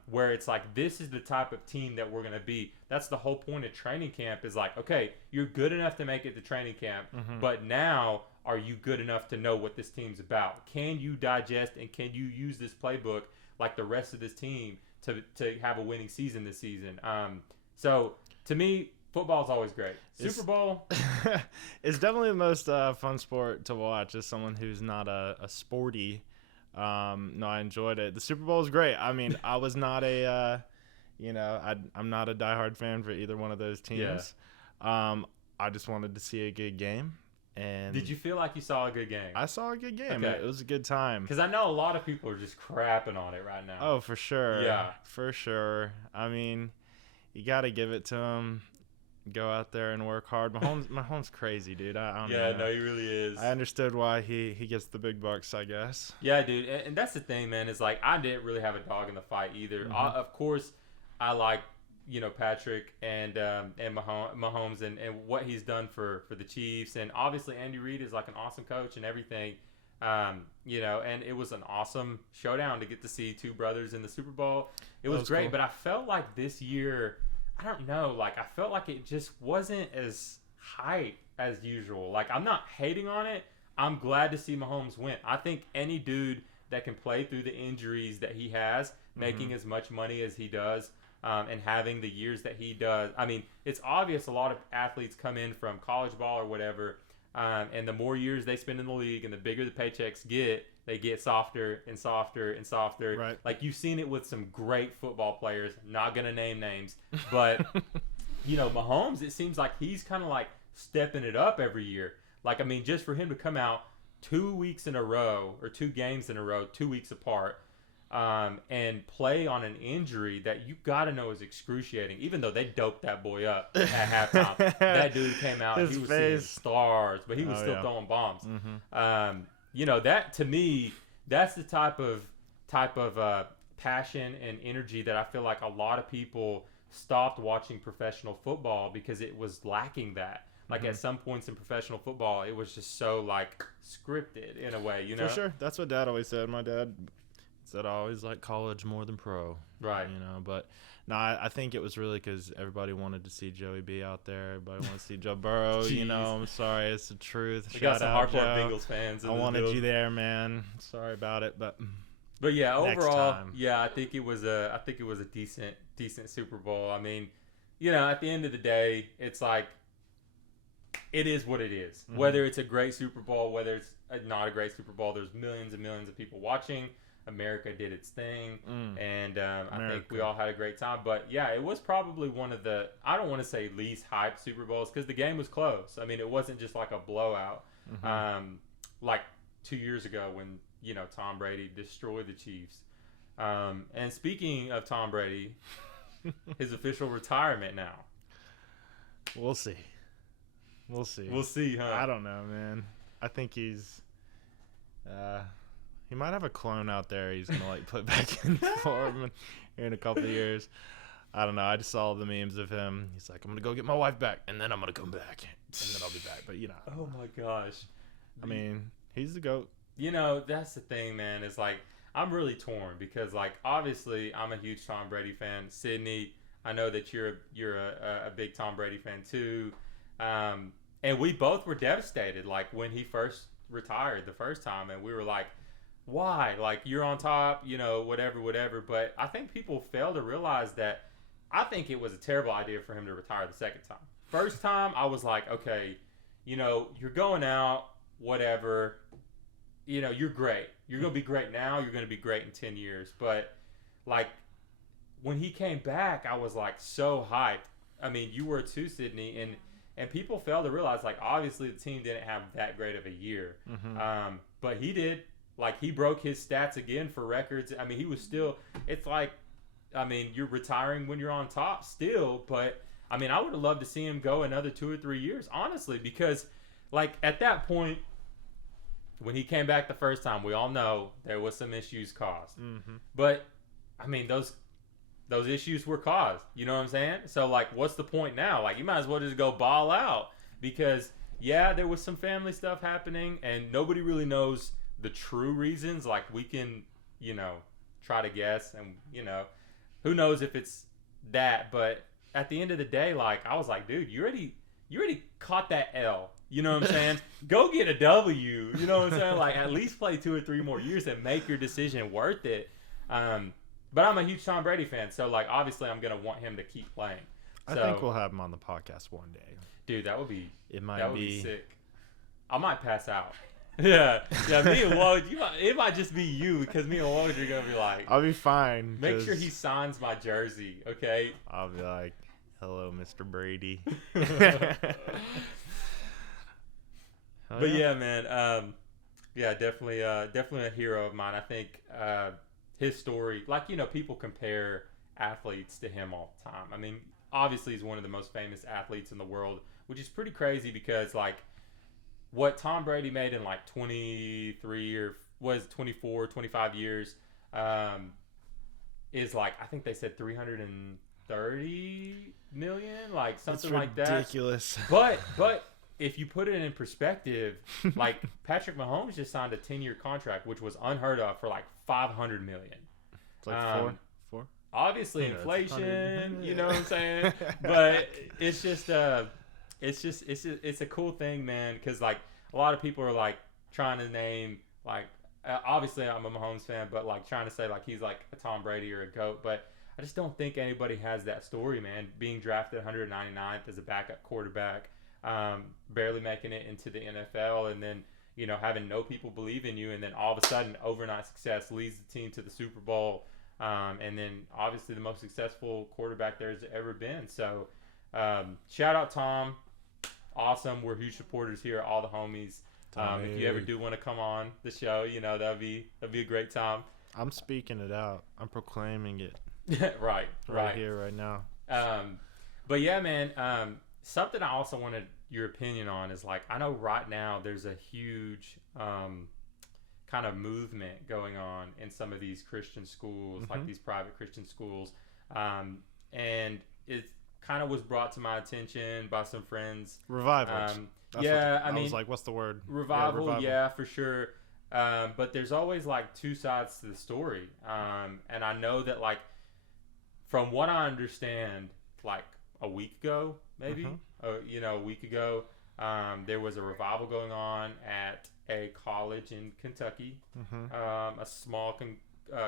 where it's like, this is the type of team that we're going to be. That's the whole point of training camp is like, okay, you're good enough to make it to training camp, but now are you good enough to know what this team's about? Can you digest and can you use this playbook like the rest of this team to have a winning season this season? So to me, football is always great. Super Bowl. It's definitely the most fun sport to watch as someone who's not a sporty. No, I enjoyed it. The Super Bowl is great. I mean, I was not I'm not a diehard fan for either one of those teams. Yeah. I just wanted to see a good game. And did you feel like you saw a good game? I saw a good game. Okay. It was a good time. Because I know a lot of people are just crapping on it right now. Oh, for sure. Yeah. For sure. I mean, you got to give it to him. Go out there and work hard. Mahomes crazy, dude. I don't know. No, he really is. I understood why he gets the big bucks, I guess. Yeah, dude. And that's the thing, man, is like, I didn't really have a dog in the fight either. Of course, I like, you know, Patrick and Mahomes and what he's done for the Chiefs. And obviously Andy Reid is like an awesome coach and everything. You know, and it was an awesome showdown to get to see two brothers in the Super Bowl. It was great, cool. But I felt like this year, I don't know, like I felt like it just wasn't as hype as usual. Like, I'm not hating on it. I'm glad to see Mahomes win. I think any dude that can play through the injuries that he has, making as much money as he does, and having the years that he does. I mean, it's obvious a lot of athletes come in from college ball or whatever, and the more years they spend in the league and the bigger the paychecks get, they get softer and softer and softer. Right. Like, you've seen it with some great football players. Not going to name names. But, you know, Mahomes, it seems like he's kind of like stepping it up every year. Like, I mean, just for him to come out 2 weeks in a row or 2 games in a row, 2 weeks apart, and play on an injury that you got to know is excruciating, even though they doped that boy up at halftime. That dude came out, he was seeing stars, but he was still throwing bombs. You know, that to me, that's the type of passion and energy that I feel like a lot of people stopped watching professional football because it was lacking that. Like, at some points in professional football, it was just so, like, scripted in a way, you know? For sure. That's what Dad always said. My dad said I always like college more than pro. Right. You know, but no, I think it was really because everybody wanted to see Joey B out there. Everybody wanted to see Joe Burrow. You know, I'm sorry. It's the truth. We got some hardcore Bengals fans. I wanted you there, man. Sorry about it, but yeah, overall, yeah, I think it was a decent Super Bowl. I mean, you know, at the end of the day, it's like, it is what it is. Whether it's a great Super Bowl, whether it's not a great Super Bowl, there's millions and millions of people watching. America did its thing, and I think we all had a great time. But yeah, it was probably one of the, I don't want to say least hyped Super Bowls because the game was close. I mean, it wasn't just like a blowout, like 2 years ago when, you know, Tom Brady destroyed the Chiefs. And speaking of Tom Brady, his official retirement now. We'll see. We'll see, huh? I don't know, man. I think he's he might have a clone out there he's gonna like put back in form in a couple of years. I don't know. I just saw the memes of him. He's like, I'm gonna go get my wife back, and then I'm gonna come back, and then I'll be back. But you know. Oh my gosh. I mean, he's the GOAT. That's the thing, man. Is like I'm really torn because, like, obviously I'm a huge Tom Brady fan. Sydney, I know that you're a big Tom Brady fan too, and we both were devastated. Like when he first retired the first time, and we were like, why? Like you're on top, whatever. But I think people fail to realize that I think it was a terrible idea for him to retire the second time. First time, I was like, okay, you're going out, whatever. You're great. You're going to be great now. You're going to be great in 10 years. But, like, when he came back, I was, like, so hyped. I mean, you were too, Sydney. And people fail to realize, like, obviously the team didn't have that great of a year. Mm-hmm. But he did. Like, he broke his stats again for records. I mean, he was still – it's like, I mean, you're retiring when you're on top still. But, I mean, I would have loved to see him go another 2 or 3 years, honestly. Because, like, at that point – when he came back the first time, we all know there was some issues caused. Mm-hmm. But, I mean, those issues were caused. You know what I'm saying? So, like, what's the point now? Like, you might as well just go ball out. Because, yeah, there was some family stuff happening, and nobody really knows the true reasons. Like, we can, try to guess. And, who knows if it's that. But at the end of the day, like, I was like, dude, you already caught that L. You know what I'm saying? Go get a W. You know what I'm saying? Like, at least play 2 or 3 more years and make your decision worth it. But I'm a huge Tom Brady fan, so, like, obviously I'm going to want him to keep playing. I think we'll have him on the podcast one day. Dude, that would be sick. I might pass out. Yeah, me and Woj, it might just be you because me and Woj are going to be like... I'll be fine. Make sure he signs my jersey, okay? I'll be like, hello, Mr. Brady. But yeah, man. Definitely a hero of mine. I think his story, like, people compare athletes to him all the time. I mean, obviously he's one of the most famous athletes in the world, which is pretty crazy because, like, what Tom Brady made in like 23 or was 24, 25 years is like, I think they said 330 million, like something like that. Ridiculous. But if you put it in perspective, like Patrick Mahomes just signed a 10-year contract, which was unheard of for like $500 million. It's like four. Obviously, inflation. You know what I'm saying? But it's just it's a cool thing, man. Because like a lot of people are like trying to name like obviously I'm a Mahomes fan, but like trying to say like he's like a Tom Brady or a GOAT. But I just don't think anybody has that story, man. Being drafted 199th as a backup quarterback. Barely making it into the NFL, and then having no people believe in you, and then all of a sudden overnight success leads the team to the Super Bowl, and then obviously the most successful quarterback there's ever been. So shout out Tom, awesome. We're huge supporters here at All the Homies. If you ever do want to come on the show, that'd be a great time. I'm speaking it out. I'm proclaiming it. right here, right now. But yeah, man. Something I also wanted your opinion on is like, I know right now there's a huge kind of movement going on in some of these Christian schools, like these private Christian schools. And it kind of was brought to my attention by some friends. Revivals. I was like, what's the word? Revival, yeah, for sure. But there's always like two sides to the story. And I know that like, from what I understand, like a week ago, maybe, a week ago, there was a revival going on at a college in Kentucky, a small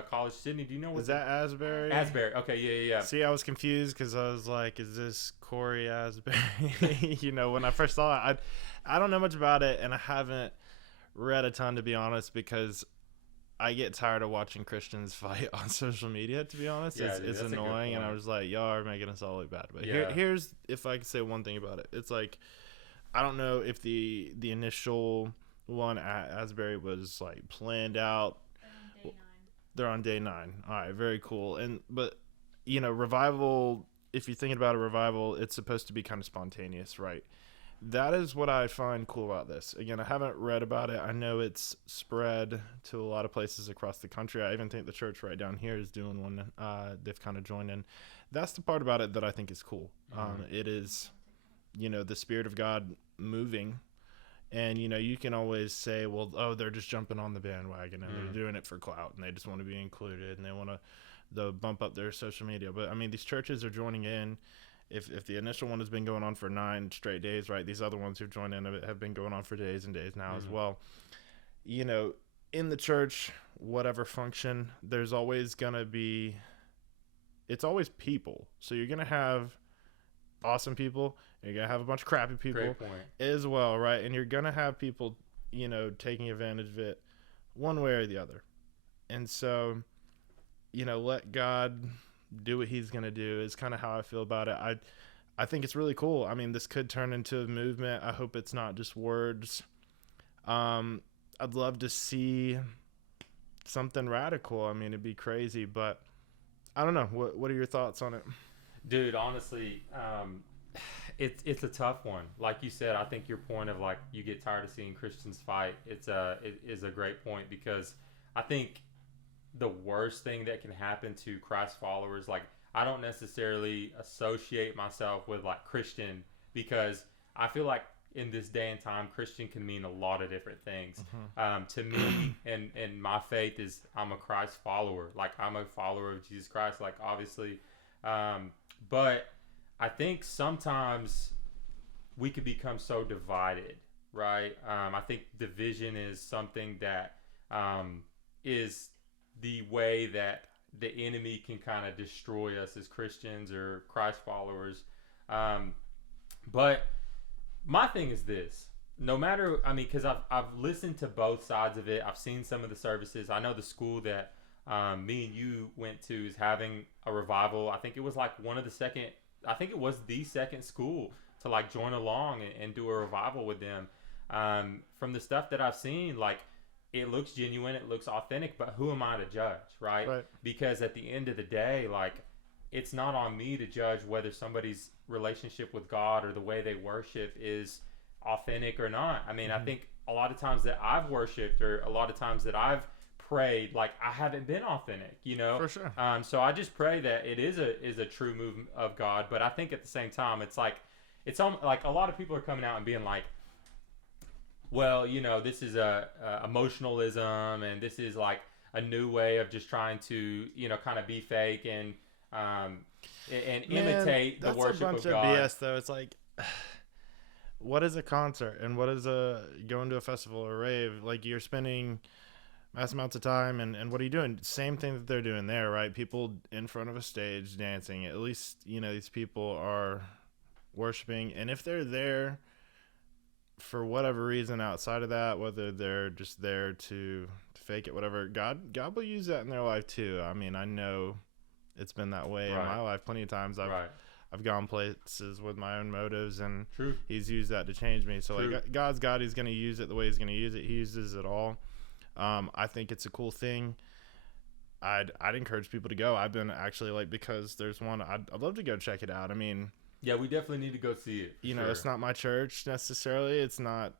college. Sydney, do you know what? Is that Asbury? Asbury. Okay, yeah. See, I was confused because I was like, is this Corey Asbury? When I first saw it, I don't know much about it, and I haven't read a ton, to be honest, because I get tired of watching Christians fight on social media, to be honest. Yeah, it's annoying, and I was like, y'all are making us all look bad. But here's, if I could say one thing about it, it's like, I don't know if the initial one at Asbury was like planned out. They're on day 9. All right, very cool. But revival, if you're thinking about a revival, it's supposed to be kind of spontaneous, right? That is what I find cool about this. Again, I haven't read about it. I know it's spread to a lot of places across the country. I even think the church right down here is doing one. They've kind of joined in. That's the part about it that I think is cool. It is, the Spirit of God moving And, you know, you can always say, well, oh, they're just jumping on the bandwagon and they're doing it for clout and they just want to be included and they want to bump up their social media. But, I mean, these churches are joining in. If the initial one has been going on for 9 straight days, right, these other ones who've joined in have been going on for days and days now as well. You know, in the church, whatever function, there's always going to be, it's always people. So you're going to have awesome people. You're going to have a bunch of crappy people as well, right? And you're going to have people, you know, taking advantage of it one way or the other. And so, you know, let God do what he's going to do is kind of how I feel about it. I think it's really cool. I mean, this could turn into a movement. I hope it's not just words. I'd love to see something radical. I mean, it'd be crazy, but I don't know. What are your thoughts on it? Dude, honestly, it's a tough one. Like you said, I think your point of like you get tired of seeing Christians fight. It is a great point, because I think the worst thing that can happen to Christ followers, like I don't necessarily associate myself with like Christian, because I feel like in this day and time, Christian can mean a lot of different things. To me, and my faith is I'm a Christ follower. Like I'm a follower of Jesus Christ, like obviously. But I think sometimes we could become so divided, right? I think division is something that is the way that the enemy can kind of destroy us as Christians or Christ followers. But my thing is this: no matter, I mean, because I've listened to both sides of it. I've seen some of the services. I know the school that me and you went to is having a revival. I think it was like it was the second school to like join along and do a revival with them. From the stuff that I've seen, like it looks genuine, it looks authentic, but who am I to judge, right? Because at the end of the day, like it's not on me to judge whether somebody's relationship with God or the way they worship is authentic or not. I mean, I think a lot of times that I've worshiped or a lot of times that I've prayed, like I haven't been authentic, you know? For sure. So I just pray that it is a true move of God. But I think at the same time, it's like a lot of people are coming out and being like, well, you know, this is a emotionalism, and this is like a new way of just trying to, you know, kind of be fake and imitate the worship of God. That's a bunch of BS, though. It's like, what is a concert and what is going to a festival or a rave? Like, you're spending mass amounts of time, and what are you doing? Same thing that they're doing there, right? People in front of a stage dancing. At least, you know, these people are worshiping, and if they're there for whatever reason outside of that, whether they're just there to fake it, whatever, God will use that in their life too. I mean, I know it's been that way in my life plenty of times. I've gone places with my own motives, and he's used that to change me. So like God's God, he's going to use it the way he's going to use it. He uses it all. I think it's a cool thing. I'd encourage people to go. I've been actually, like, because there's one, I'd love to go check it out. I mean, yeah, we definitely need to go see it. You know, it's not my church necessarily. It's not,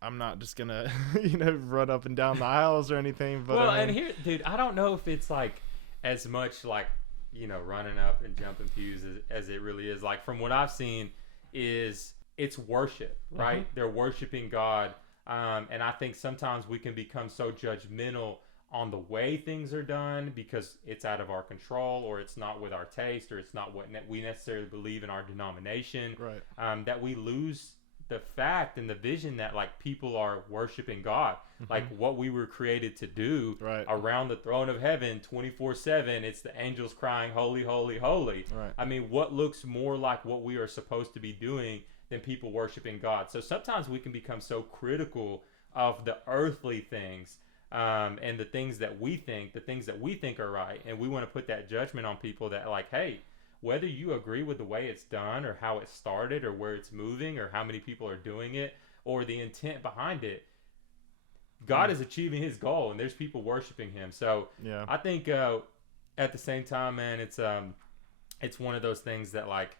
I'm not just going to, you know, run up and down the aisles or anything. But well, and here, dude, I don't know if it's like as much like, you know, running up and jumping pews as it really is. Like from what I've seen is it's worship, right? They're worshiping God. And I think sometimes we can become so judgmental on the way things are done because it's out of our control, or it's not with our taste, or it's not what we necessarily believe in our denomination, right? That we lose the fact and the vision that like people are worshiping God, like what we were created to do, around the throne of heaven 24/7. It's the angels crying, holy, holy, holy. Right. I mean, what looks more like what we are supposed to be doing than people worshiping God? So sometimes we can become so critical of the earthly things, and the things that we think are right, and we want to put that judgment on people that like, hey, whether you agree with the way it's done or how it started or where it's moving or how many people are doing it or the intent behind it, God is achieving his goal and there's people worshiping him. So yeah, I think at the same time, man, it's one of those things that like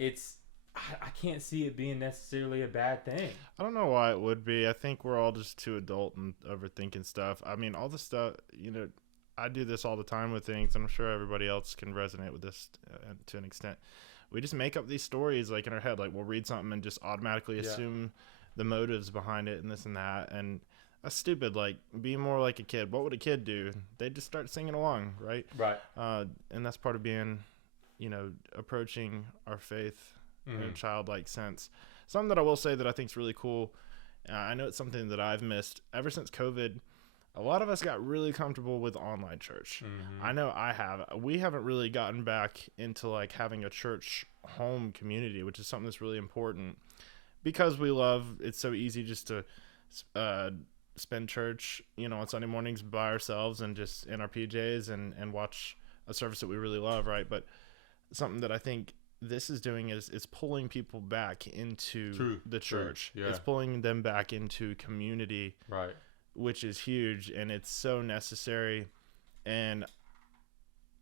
I can't see it being necessarily a bad thing. I don't know why it would be. I think we're all just too adult and overthinking stuff. I mean, all the stuff, you know, I do this all the time with things, and I'm sure everybody else can resonate with this to an extent. We just make up these stories like in our head. Like we'll read something and just automatically assume the motives behind it and this and that. And that's stupid. Like, be more like a kid. What would a kid do? They'd just start singing along, right? Right. And that's part of being, approaching our faith in a childlike sense. Something that I will say that I think is really cool. I know it's something that I've missed ever since COVID. A lot of us got really comfortable with online church. I know I have. We haven't really gotten back into like having a church home community, which is something that's really important because we love. It's so easy just to spend church, on Sunday mornings by ourselves and just in our PJs and watch a service that we really love, right? But something that I think this is doing is it's pulling people back into the church. Yeah. It's pulling them back into community, right? Which is huge, and it's so necessary. And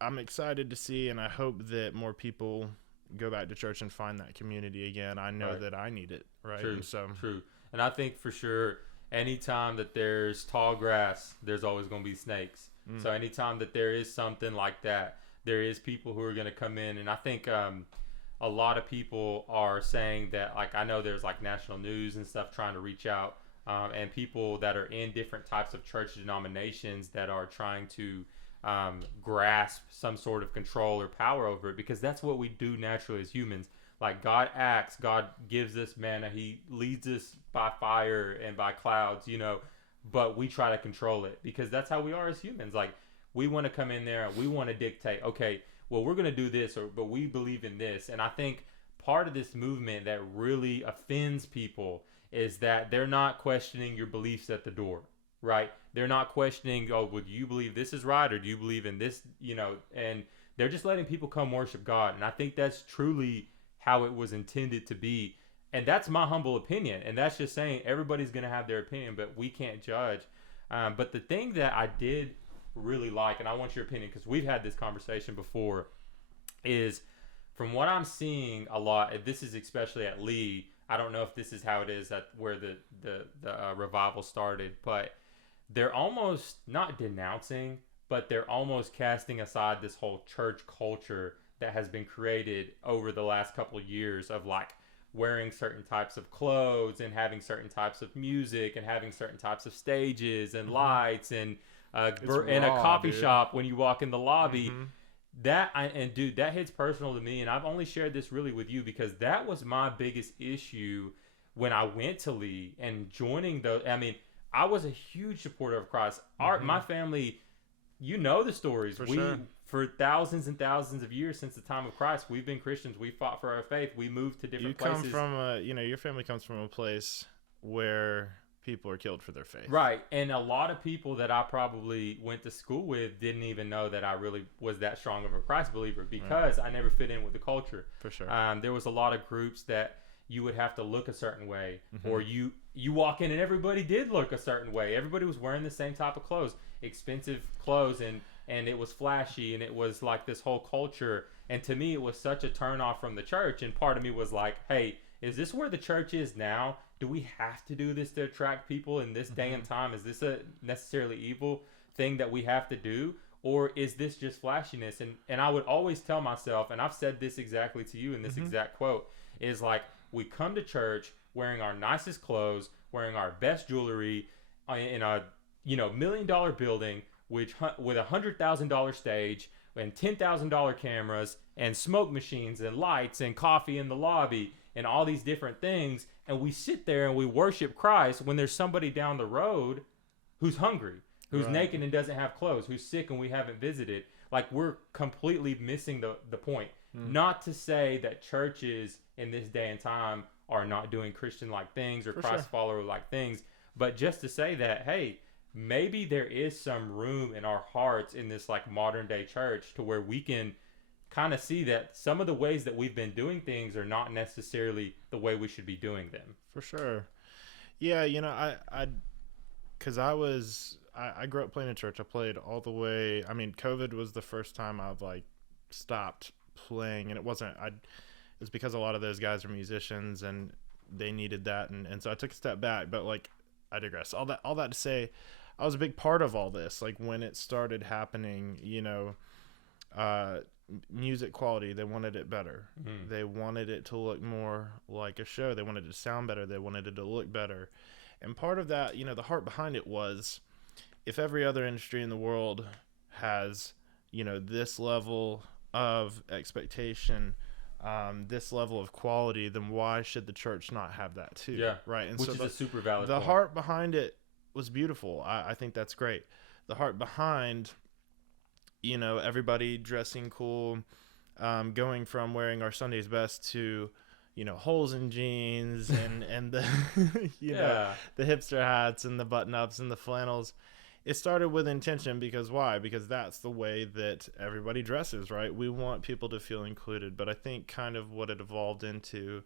I'm excited to see, and I hope that more people go back to church and find that community again. I know that I need it, right? True. And I think for sure, anytime that there's tall grass, there's always going to be snakes. So anytime that there is something like that, there is people who are going to come in. And I think a lot of people are saying that, like, I know there's like national news and stuff trying to reach out. And people that are in different types of church denominations that are trying to grasp some sort of control or power over it, because that's what we do naturally as humans. Like, God acts, God gives us manna, he leads us by fire and by clouds, but we try to control it because that's how we are as humans. Like, we want to come in there and we want to dictate, okay, well, we're going to do this, but we believe in this. And I think part of this movement that really offends people is that they're not questioning your beliefs at the door, right? They're not questioning, oh, well, do you believe this is right, or do you believe in this, and they're just letting people come worship God. And I think that's truly how it was intended to be. And that's my humble opinion. And that's just saying everybody's going to have their opinion, but we can't judge. But the thing that I did really like, and I want your opinion because we've had this conversation before, is from what I'm seeing a lot, and this is especially at Lee, I don't know if this is how it is at where the revival started, but they're almost not denouncing, but they're almost casting aside this whole church culture that has been created over the last couple of years of like wearing certain types of clothes and having certain types of music and having certain types of stages and lights and a coffee shop when you walk in the lobby. That hits personal to me, and I've only shared this really with you because that was my biggest issue when I went to Lee and joining I was a huge supporter of Christ. My family, the stories. For thousands and thousands of years since the time of Christ, we've been Christians. We fought for our faith. We moved to different places. You come from your family comes from a place where people are killed for their faith. Right. And a lot of people that I probably went to school with didn't even know that I really was that strong of a Christ believer because I never fit in with the culture. For sure. There was a lot of groups that you would have to look a certain way, or you walk in and everybody did look a certain way. Everybody was wearing the same type of clothes, expensive clothes, and it was flashy, and it was like this whole culture. And to me, it was such a turnoff from the church. And part of me was like, hey, is this where the church is now? Do we have to do this to attract people in this day and time? Is this a necessarily evil thing that we have to do? Or is this just flashiness? And I would always tell myself, and I've said this exactly to you in this exact quote, is like, we come to church wearing our nicest clothes, wearing our best jewelry in a $1 million building with $100,000 stage and $10,000 cameras and smoke machines and lights and coffee in the lobby and all these different things. And we sit there and we worship Christ when there's somebody down the road who's hungry, who's naked and doesn't have clothes, who's sick and we haven't visited. Like, we're completely missing the point. Not to say that churches in this day and time are not doing Christian-like things or Christ follower-like things, but just to say that, hey, maybe there is some room in our hearts in this like modern day church to where we can kind of see that some of the ways that we've been doing things are not necessarily the way we should be doing them. For sure. Yeah, I grew up playing in church. I played all the way. I mean, COVID was the first time I've like stopped playing, and it's because a lot of those guys are musicians and they needed that, and so I took a step back. But like, I digress. All that to say, I was a big part of all this. Like, when it started happening, music quality. They wanted it better. Mm. They wanted it to look more like a show. They wanted it to sound better. They wanted it to look better. And part of that, the heart behind it was, if every other industry in the world has, this level of expectation, this level of quality, then why should the church not have that too? Yeah. Right. And which so is a super valid the point. heart behind it was beautiful. I think that's great. The heart behind, everybody dressing cool, going from wearing our Sunday's best to, holes in jeans and the, the hipster hats and the button ups and the flannels. It started with intention because why? Because that's the way that everybody dresses, right? We want people to feel included. But I think kind of what it evolved into,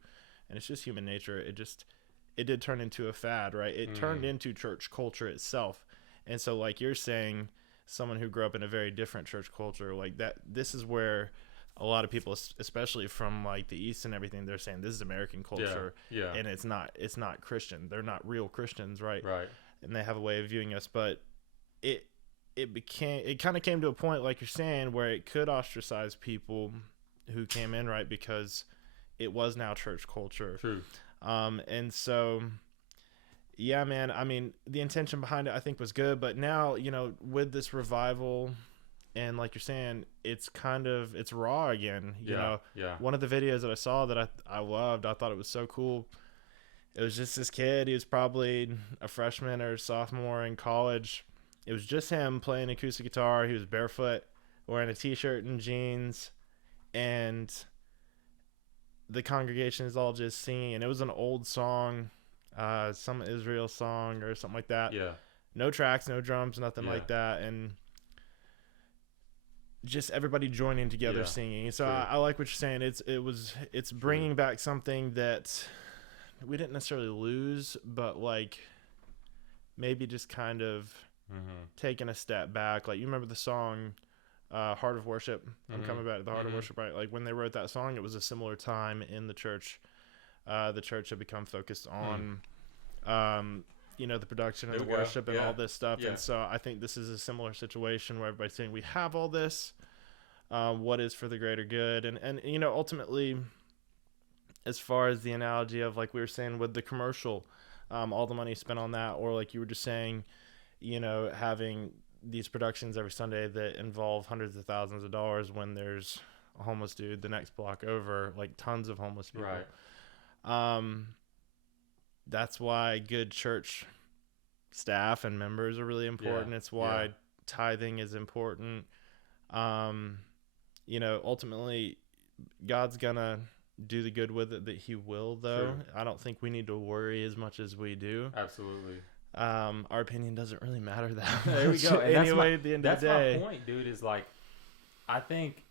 and it's just human nature, it did turn into a fad, right? It turned into church culture itself. And so like you're saying, someone who grew up in a very different church culture, like that, this is where a lot of people, especially from like the East and everything, they're saying this is American culture. Yeah. And it's not Christian. They're not real Christians, right? Right. And they have a way of viewing us, but it kind of came to a point, like you're saying, where it could ostracize people who came in, right? Because it was now church culture. True. And so, yeah, man, I mean, the intention behind it, I think, was good, but now, with this revival, and like you're saying, it's raw again. Yeah. One of the videos that I saw that I loved, I thought it was so cool. It was just this kid. He was probably a freshman or sophomore in college. It was just him playing acoustic guitar. He was barefoot, wearing a t-shirt and jeans, and the congregation is all just singing. And it was an old song, some Israel song or something like that. Yeah. No tracks, no drums, nothing like that. And just everybody joining together singing. So I like what you're saying. It's bringing back something that we didn't necessarily lose, but like maybe just kind of taking a step back. Like, you remember the song Heart of Worship? I'm coming back to the Heart of Worship, right? Like, when they wrote that song, it was a similar time in the church. The church had become focused on the production and the worship and all this stuff. And so I think this is a similar situation where everybody's saying, we have all this, what is for the greater good? And ultimately, as far as the analogy of, like we were saying with the commercial, all the money spent on that, or like you were just saying, having these productions every Sunday that involve hundreds of thousands of dollars, when there's a homeless dude the next block over, like tons of homeless people. Right. That's why good church staff and members are really important. It's why tithing is important. Ultimately, God's gonna do the good with it that he will, though. True. I don't think we need to worry as much as we do. Absolutely. Our opinion doesn't really matter that much. There we go. And anyway, at the end of the day, that's my point, dude, is like, I think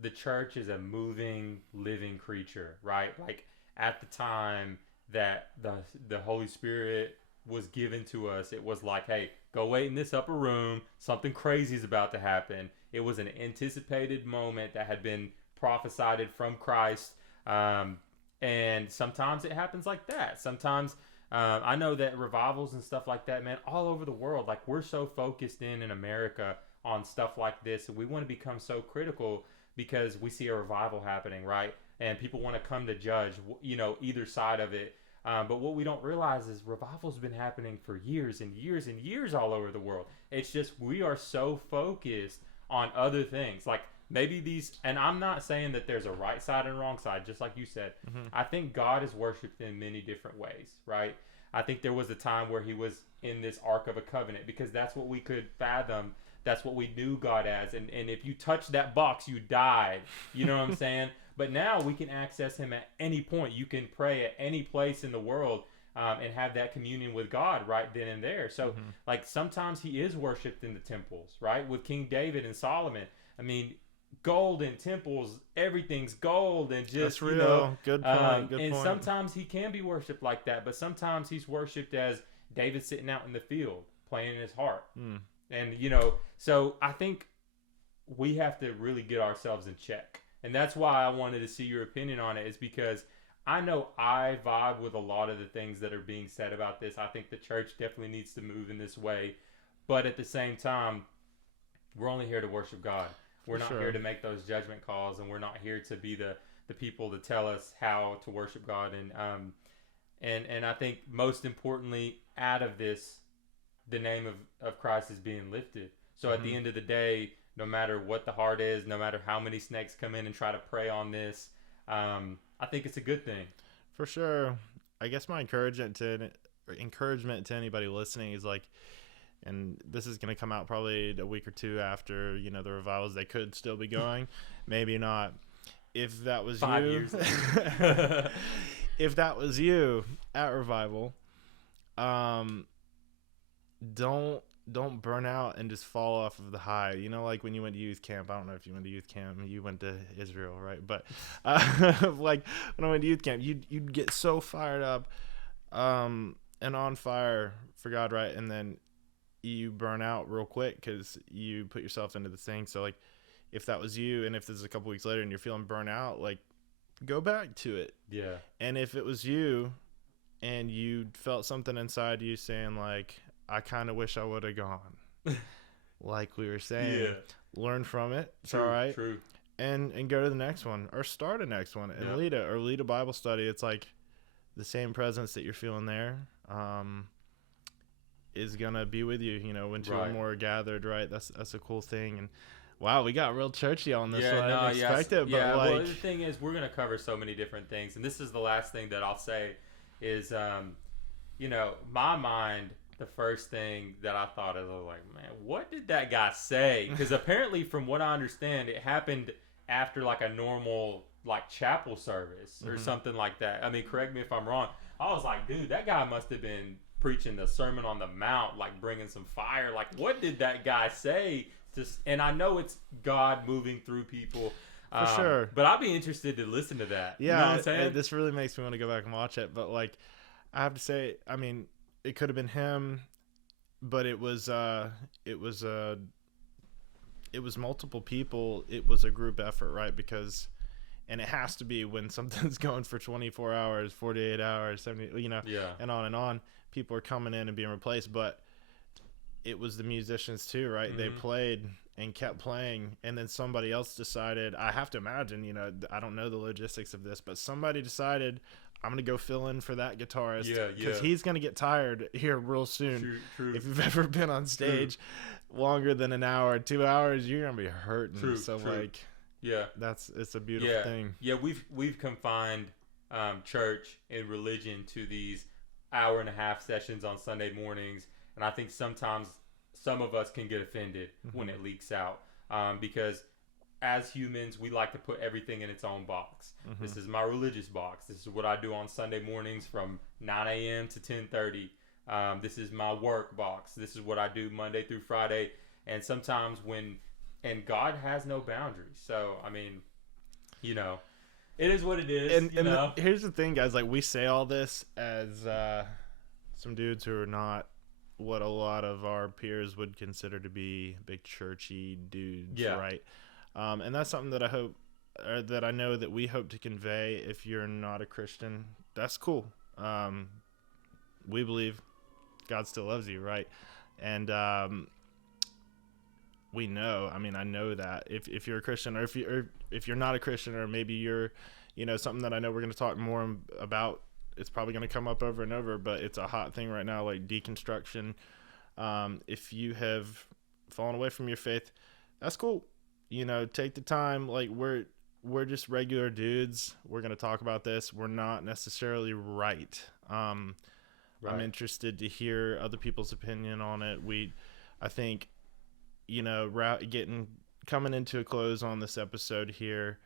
the church is a moving, living creature, right? Like, at the time that the Holy Spirit was given to us, it was like, hey, go wait in this upper room. Something crazy is about to happen. It was an anticipated moment that had been prophesied from Christ. And sometimes it happens like that. Sometimes I know that revivals and stuff like that, man, all over the world, like, we're so focused in America on stuff like this, and we want to become so critical because we see a revival happening, right? And people want to come to judge, either side of it. But what we don't realize is revival's been happening for years and years and years all over the world. It's just we are so focused on other things. Like, maybe these, and I'm not saying that there's a right side and a wrong side, just like you said. I think God is worshipped in many different ways, right? I think there was a time where he was in this Ark of a Covenant, because that's what we could fathom. That's what we knew God as. And if you touched that box, you died. You know what I'm saying? But now we can access him at any point. You can pray at any place in the world and have that communion with God right then and there. So, like, sometimes he is worshipped in the temples, right? With King David and Solomon. I mean, gold in temples, everything's gold, and just, that's real. Good point. Good and point. sometimes he can be worshipped like that, but sometimes he's worshipped as David sitting out in the field playing his harp. And so I think we have to really get ourselves in check, and that's why I wanted to see your opinion on it, is because I know I vibe with a lot of the things that are being said about this. I think the church definitely needs to move in this way, but at the same time, we're only here to worship God. We're not here to make those judgment calls, and we're not here to be the people to tell us how to worship God. And I think most importantly, out of this, the name of Christ is being lifted. So at the end of the day, no matter what the heart is, no matter how many snakes come in and try to prey on this, I think it's a good thing. For sure. I guess my encouragement to anybody listening is like, and this is going to come out probably a week or two after, you know, the revivals. They could still be going, maybe not. If that was 5 you, years. if that was you at revival, don't burn out and just fall off of the high. You know, like when you went to youth camp. I don't know if you went to youth camp. You went to Israel, right? But like when I went to youth camp, you'd get so fired up, and on fire for God, right? And then you burn out real quick because you put yourself into this thing. So like, if that was you, and if this is a couple weeks later and you're feeling burnt out, like, go back to it. Yeah. And if it was you, and you felt something inside you saying like, I kind of wish I would have gone, like we were saying, learn from it. It's all right. True. And go to the next one, or start a next one, and lead a Bible study. It's like the same presence that you're feeling there is gonna be with you. You know, when two or more are gathered, right? That's a cool thing. And wow, we got real churchy on this one. I didn't expect it, but like, well, the thing is, we're gonna cover so many different things, and this is the last thing that I'll say is, you know, my mind. The first thing that I thought is, I was like, man, what did that guy say? Because apparently, from what I understand, it happened after like a normal like chapel service or something like that. I mean, correct me if I'm wrong. I was like, dude, that guy must have been preaching the Sermon on the Mount, like bringing some fire. Like, what did that guy say? And I know it's God moving through people. For sure. But I'd be interested to listen to that. Yeah, you know what I'm saying? This really makes me want to go back and watch it. But like, I have to say, I mean, it could have been him, but it was multiple people. It was a group effort, right? Because, and it has to be when something's going for 24 hours, 48 hours, 70, you know, and on and on. People are coming in and being replaced, but it was the musicians too, right? Mm-hmm. They played and kept playing, and then somebody else decided, I have to imagine, you know, I don't know the logistics of this, but somebody decided, I'm going to go fill in for that guitarist because he's going to get tired here real soon. True. If you've ever been on stage longer than an hour, 2 hours, you're going to be hurting. Like, it's a beautiful thing. Yeah, we've confined church and religion to these hour-and-a-half sessions on Sunday mornings, and I think sometimes some of us can get offended when it leaks out because as humans, we like to put everything in its own box. Mm-hmm. This is my religious box. This is what I do on Sunday mornings from 9 a.m. to 10:30. This is my work box. This is what I do Monday through Friday. And sometimes and God has no boundaries. So, I mean, you know, it is what it is. And here's the thing, guys. Like, we say all this as some dudes who are not what a lot of our peers would consider to be big churchy dudes, right? And that's something that I hope, or that I know that we hope to convey. If you're not a Christian, that's cool. We believe God still loves you, right? And we know. I mean, I know that if you're a Christian, or if you're not a Christian, or maybe you're, you know, something that I know we're going to talk more about. It's probably going to come up over and over, but it's a hot thing right now, like deconstruction. If you have fallen away from your faith, that's cool. You know, take the time. Like, we're just regular dudes. We're going to talk about this. We're not necessarily right. I'm interested to hear other people's opinion on it. I think, you know, coming into a close on this episode here,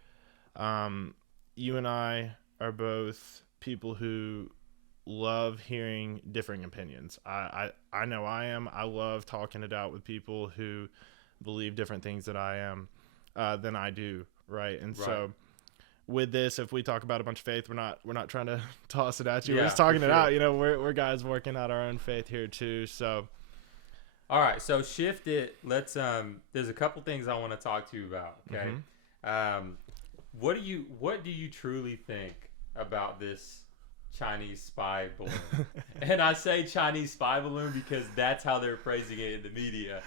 you and I are both people who love hearing differing opinions. I know I am. I love talking it out with people who believe different things than I do, right? And so with this, if we talk about a bunch of faith, we're not trying to toss it at you. We're just talking it out. You know, we're guys working out our own faith here too. So all right, so shift it. Let's there's a couple things I want to talk to you about, okay? Mm-hmm. What do you truly think about this Chinese spy balloon? And I say Chinese spy balloon because that's how they're praising it in the media.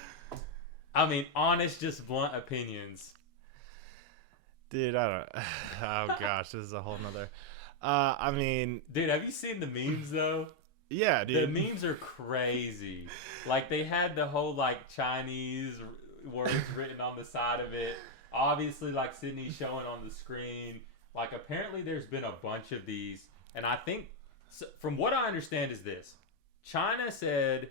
I mean, honest, just blunt opinions. Dude, I don't. Oh gosh, this is a whole nother. I mean, Dude, have you seen the memes though? yeah, The dude. memes are crazy. Like they had the whole like Chinese words written on the side of it. Obviously, like Sydney's showing on the screen. Like apparently, there's been a bunch of these, and I think, from what I understand, is this: China said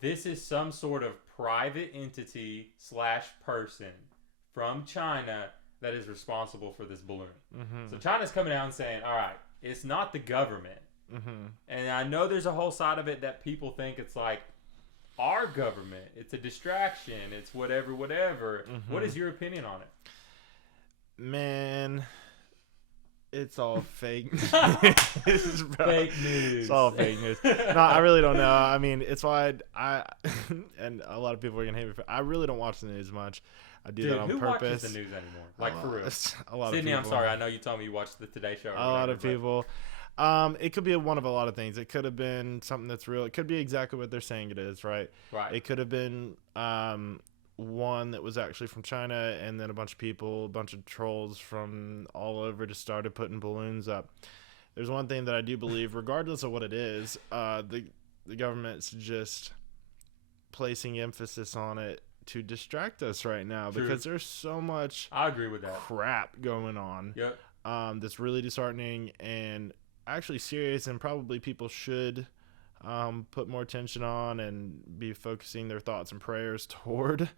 this is some sort of private entity / person from China that is responsible for this balloon. Mm-hmm. So China's coming out and saying, all right, it's not the government. Mm-hmm. And I know there's a whole side of it that people think it's like our government. It's a distraction. It's whatever. Mm-hmm. What is your opinion on it? Man, it's all fake news, bro. Fake news. It's all fake news. No, I really don't know. I mean, it's why I and a lot of people are gonna hate me for. I really don't watch the news much. I do that on who purpose. watches the news anymore? Like for real. A lot Sydney, of people. I'm sorry. I know you told me you watched the Today Show. Or A lot of people. It could be one of a lot of things. It could have been something that's real. It could be exactly what they're saying it is, right? Right. It could have been one that was actually from China, and then a bunch of trolls from all over just started putting balloons up. There's one thing that I do believe, regardless of what it is, the government's just placing emphasis on it to distract us right now. True. Because there's so much I agree with that. crap going on. Yep. That's really disheartening and actually serious, and probably people should put more attention on and be focusing their thoughts and prayers toward.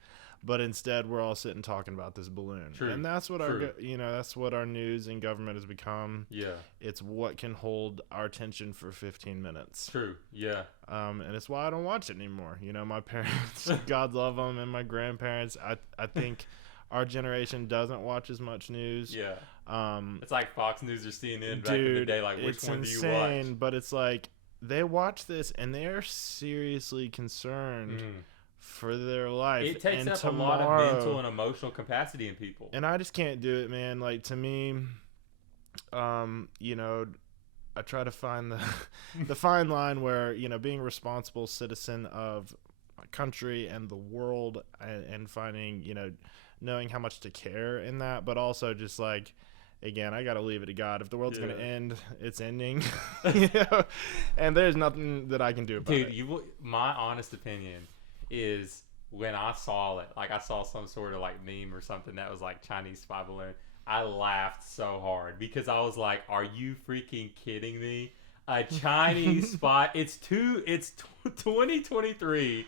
But instead, we're all sitting talking about this balloon. True. And that's what that's what our news and government has become. Yeah. It's what can hold our attention for 15 minutes. True. Yeah. And it's why I don't watch it anymore. You know, my parents, God love them, and my grandparents. I think our generation doesn't watch as much news. Yeah. It's like Fox News or CNN back Dude, in the day. Like, which one do you watch? But it's like they watch this and they're seriously concerned for their life. It takes and up tomorrow, a lot of mental and emotional capacity in people. And I just can't do it, man. Like, to me, you know, I try to find the fine line where, you know, being a responsible citizen of my country and the world, and finding, you know, knowing how much to care in that, but also just like, again, I gotta leave it to God. If the world's gonna end, it's ending. You know? And there's nothing that I can do about it. Dude, my honest opinion is when I saw it, like I saw some sort of like meme or something that was like Chinese spy balloon, I laughed so hard because I was like, are you freaking kidding me? A Chinese spy, it's 2023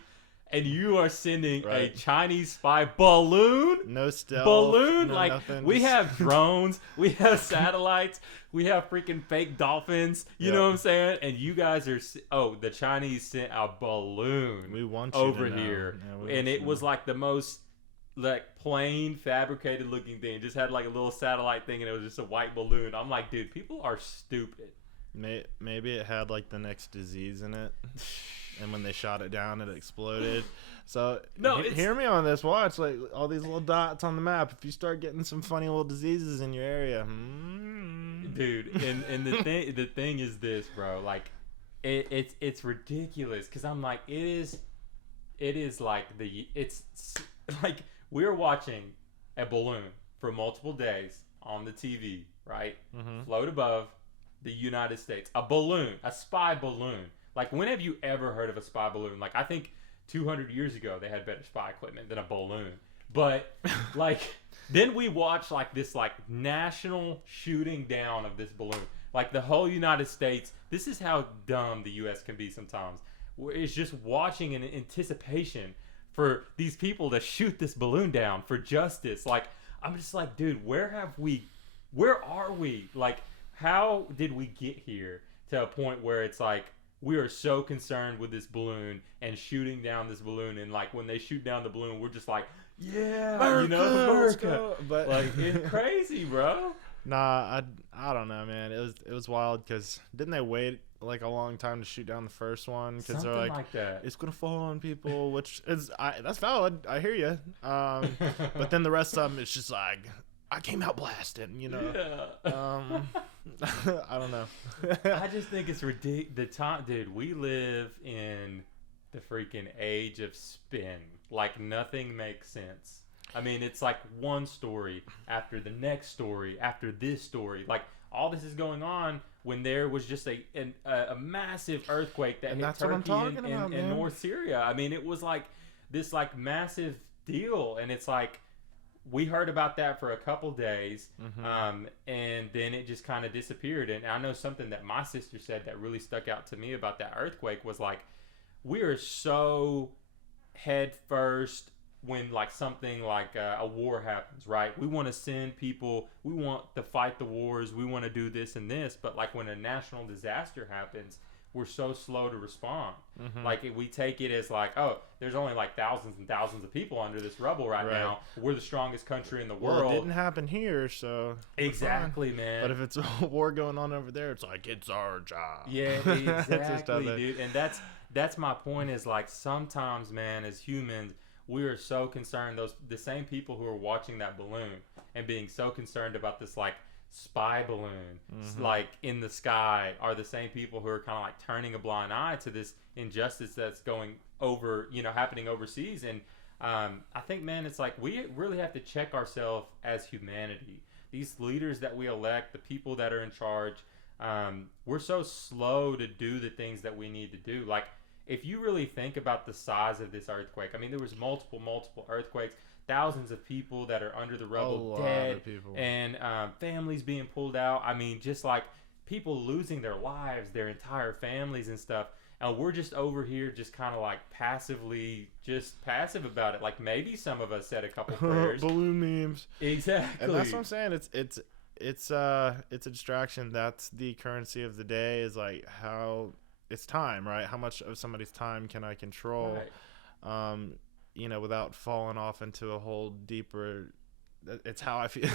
and you are sending a Chinese spy balloon? No stealth. Balloon? No like, nothing. we have drones. We have satellites. We have freaking fake dolphins. You know what I'm saying? And you guys are... Oh, the Chinese sent a balloon we want you over to know. here. Yeah, and it was like the most... like plain fabricated looking thing. It just had like a little satellite thing and it was just a white balloon. I'm like, dude, people are stupid. Maybe it had like the next disease in it. And when they shot it down, it exploded. So hear me on this. Watch, like, all these little dots on the map. If you start getting some funny little diseases in your area, dude. And the thing is this, bro. Like, it's ridiculous because I'm like, it's like it's like we're watching a balloon for multiple days on the TV, right? Float above the United States. A balloon, a spy balloon. Like, when have you ever heard of a spy balloon? Like, I think 200 years ago they had better spy equipment than a balloon. But, like, then we watch, like, this, like, national shooting down of this balloon. Like, the whole United States, this is how dumb the U.S. can be sometimes. It's just watching in anticipation for these people to shoot this balloon down for justice. Like, I'm just like, dude, where are we? Like, how did we get here to a point where it's like, we are so concerned with this balloon and shooting down this balloon, and like when they shoot down the balloon, we're just like, yeah, America, you know, America. But like, it's crazy, bro. Nah, I don't know, man. It was wild because didn't they wait like a long time to shoot down the first one because they're like that. It's gonna fall on people, which is that's valid. I hear you. But then the rest of them, it's just like, I came out blasting, you know. Yeah. I don't know. I just think it's ridiculous. The time, dude, we live in the freaking age of spin. Like, nothing makes sense. I mean, it's like one story after the next story after this story. Like, all this is going on when there was just a massive earthquake that hit Turkey and North Syria. I mean, it was like this like massive deal, and it's like we heard about that for a couple days, and then it just kind of disappeared. And I know something that my sister said that really stuck out to me about that earthquake was like, we are so head first when like something like a war happens, right? We want to send people, we want to fight the wars, we want to do this and this, but like when a national disaster happens, we're so slow to respond. Like we take it as like, oh, there's only like thousands and thousands of people under this rubble right now. We're the strongest country in the world. Well, it didn't happen here, so exactly, man. But if it's a war going on over there, it's like it's our job. Yeah, exactly, dude. And that's my point. Is like sometimes, man, as humans, we are so concerned. The same people who are watching that balloon and being so concerned about this like spy balloon like in the sky are the same people who are kind of like turning a blind eye to this injustice that's going over, happening overseas. And I think, man, it's like we really have to check ourselves as humanity. These leaders that we elect, the people that are in charge, we're so slow to do the things that we need to do. Like, if you really think about the size of this earthquake, I mean, there was multiple earthquakes, thousands of people that are under the rubble, dead, and families being pulled out. I mean, just like people losing their lives, their entire families and stuff. And we're just over here just kind of like passive about it. Like maybe some of us said a couple prayers. Balloon memes. Exactly. And that's what I'm saying. It's a distraction. That's the currency of the day, is like how it's time, right? How much of somebody's time can I control? Right. Without falling off into a whole deeper. It's how I feel.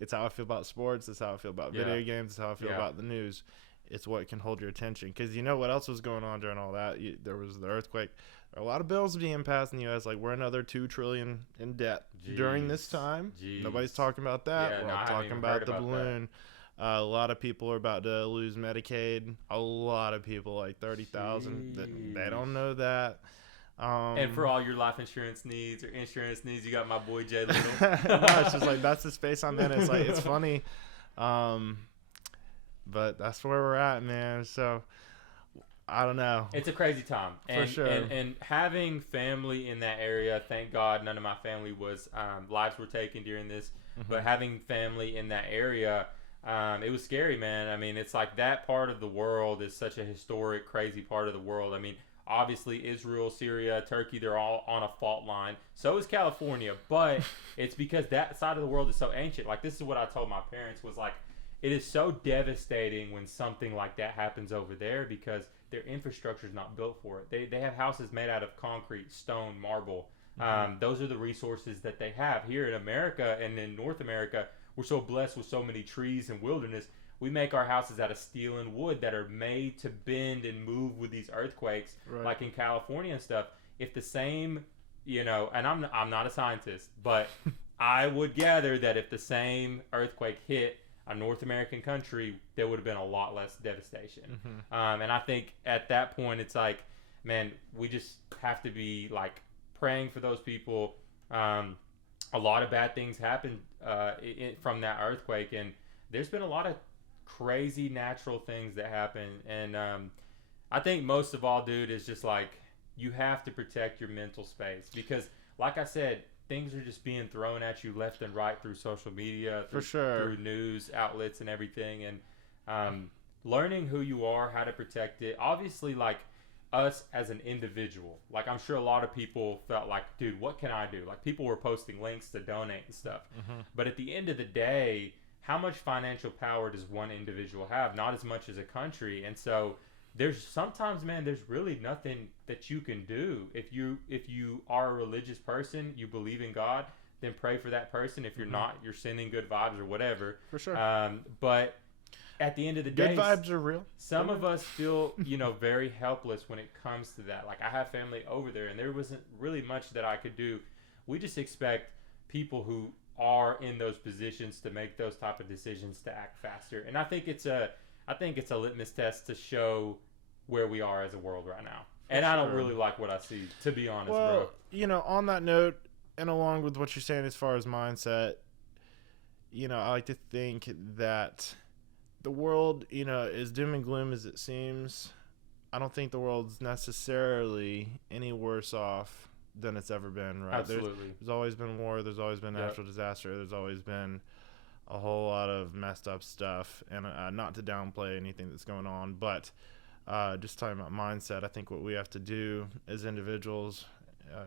It's how I feel about sports. It's how I feel about video games. It's how I feel about the news. It's what can hold your attention. Because you know what else was going on during all that? There was the earthquake. There are a lot of bills being passed in the U.S. Like, we're another $2 trillion in debt during this time. Nobody's talking about that. We're all talking about the balloon. A lot of people are about to lose Medicaid. A lot of people, like 30,000, they don't know that. And for all your life insurance needs or insurance needs, you got my boy Jay Little. No, it's just like, that's the space I'm in. It's like, it's funny. But that's where we're at, man. So I don't know. It's a crazy time. For sure. And having family in that area, thank God none of my family was, lives were taken during this, but having family in that area, it was scary, man. I mean, it's like that part of the world is such a historic, crazy part of the world. I mean, obviously Israel, Syria, Turkey, they're all on a fault line. So is California, but it's because that side of the world is so ancient. Like, this is what I told my parents, was like, it is so devastating when something like that happens over there because their infrastructure is not built for it. They have houses made out of concrete, stone, marble. Those are the resources that they have. Here in America and in North America, we're so blessed with so many trees and wilderness. We make our houses out of steel and wood that are made to bend and move with these earthquakes, like in California and stuff. If the same, and I'm not a scientist, but I would gather that if the same earthquake hit a North American country, there would have been a lot less devastation. And I think at that point, it's like, man, we just have to be like praying for those people. A lot of bad things happened from that earthquake, and there's been a lot of crazy natural things that happen. And I think most of all, dude, is just like, you have to protect your mental space, because like I said, things are just being thrown at you left and right through social media, through news outlets and everything. And learning who you are, how to protect it. Obviously, like us as an individual, like I'm sure a lot of people felt like, dude, what can I do? Like, people were posting links to donate and stuff. But at the end of the day, how much financial power does one individual have? Not as much as a country. And so there's sometimes, man, there's really nothing that you can do. If you are a religious person, you believe in God, then pray for that person. If you're not, you're sending good vibes or whatever. For sure. But at the end of the day, good vibes are real. Some of us feel, very helpless when it comes to that. Like, I have family over there, and there wasn't really much that I could do. We just expect people who are in those positions to make those type of decisions to act faster. And I think it's a litmus test to show where we are as a world right now. And I don't really like what I see, to be honest, bro. On that note, And along with what you're saying as far as mindset, I like to think that the world, as doom and gloom as it seems, I don't think the world's necessarily any worse off than it's ever been, right? Absolutely. There's always been war. There's always been natural disaster. There's always been a whole lot of messed up stuff. And not to downplay anything that's going on, but just talking about mindset, I think what we have to do as individuals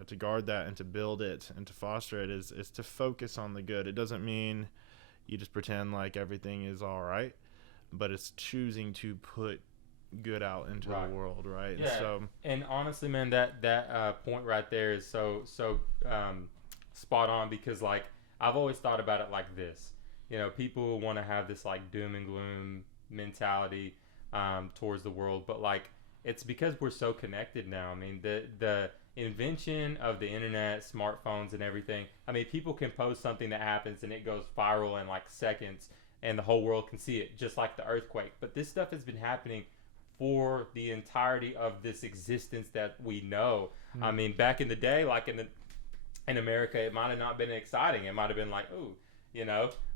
to guard that and to build it and to foster it is to focus on the good. It doesn't mean you just pretend like everything is all right, but it's choosing to put good out into the world, right? Yeah. And honestly, man, that point right there is so spot on, because like I've always thought about it like this. People want to have this like doom and gloom mentality towards the world, but like it's because we're so connected now. I mean, the invention of the internet, smartphones, and everything. I mean, people can post something that happens and it goes viral in like seconds, and the whole world can see it, just like the earthquake. But this stuff has been happening for the entirety of this existence that we know. I mean, back in the day, like in America, it might have not been exciting. It might have been like, ooh,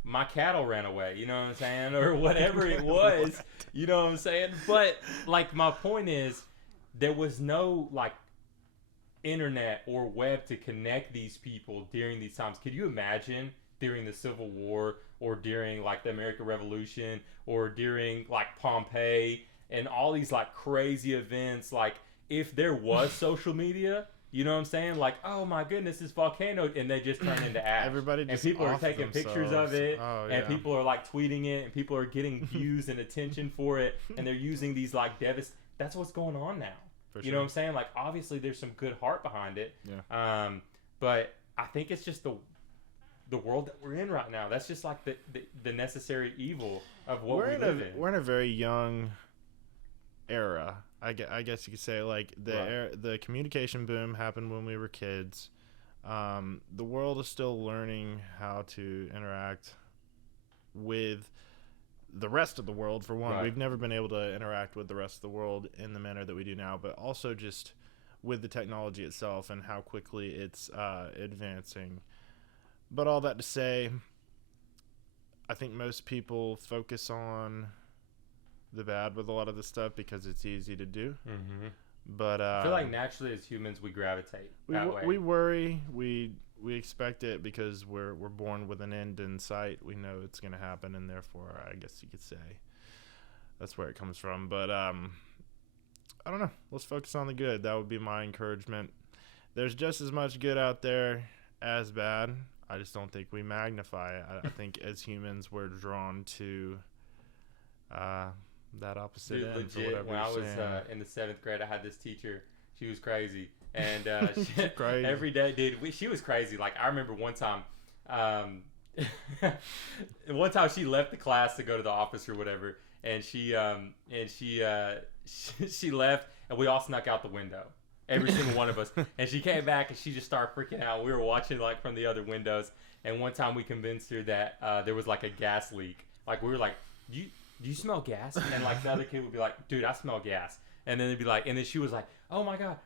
my cattle ran away, you know what I'm saying? Or whatever it was, you know what I'm saying? But like my point is, there was no like internet or web to connect these people during these times. Could you imagine during the Civil War, or during like the American Revolution, or during like Pompeii and all these like crazy events? Like if there was social media, you know what I'm saying? Like, oh my goodness, this volcano, and they just turn into ash. Everybody just and people are taking pictures of it, and people are like tweeting it, and people are getting views and attention for it, and they're using these like that's what's going on now. You know what I'm saying? Like, obviously, there's some good heart behind it. Yeah. But I think it's just the world that we're in right now. That's just like the necessary evil of what we live in. We're in a very young era. I guess you could say, like the communication boom happened when we were kids. The world is still learning how to interact with the rest of the world. For one, we've never been able to interact with the rest of the world in the manner that we do now, but also just with the technology itself and how quickly it's advancing. But all that to say, I think most people focus on the bad with a lot of this stuff because it's easy to do. Mm-hmm. But I feel like naturally as humans we gravitate that way. We worry. We expect it because we're born with an end in sight. We know it's going to happen, and therefore, I guess you could say that's where it comes from. But I don't know. Let's focus on the good. That would be my encouragement. There's just as much good out there as bad. I just don't think we magnify it. I think as humans, we're drawn to that opposite end. Legit, for whatever when I was in the 7th grade, I had this teacher. She was crazy. And crazy. Every day, dude, she was crazy. Like, I remember one time she left the class to go to the office or whatever, and she left, and we all snuck out the window, every single one of us. And she came back, and she just started freaking out. We were watching like from the other windows, and one time we convinced her that there was like a gas leak. Like, we were like, do you smell gas? And like the other kid would be like, dude, I smell gas. And then they'd be like, and then she was like, oh my god.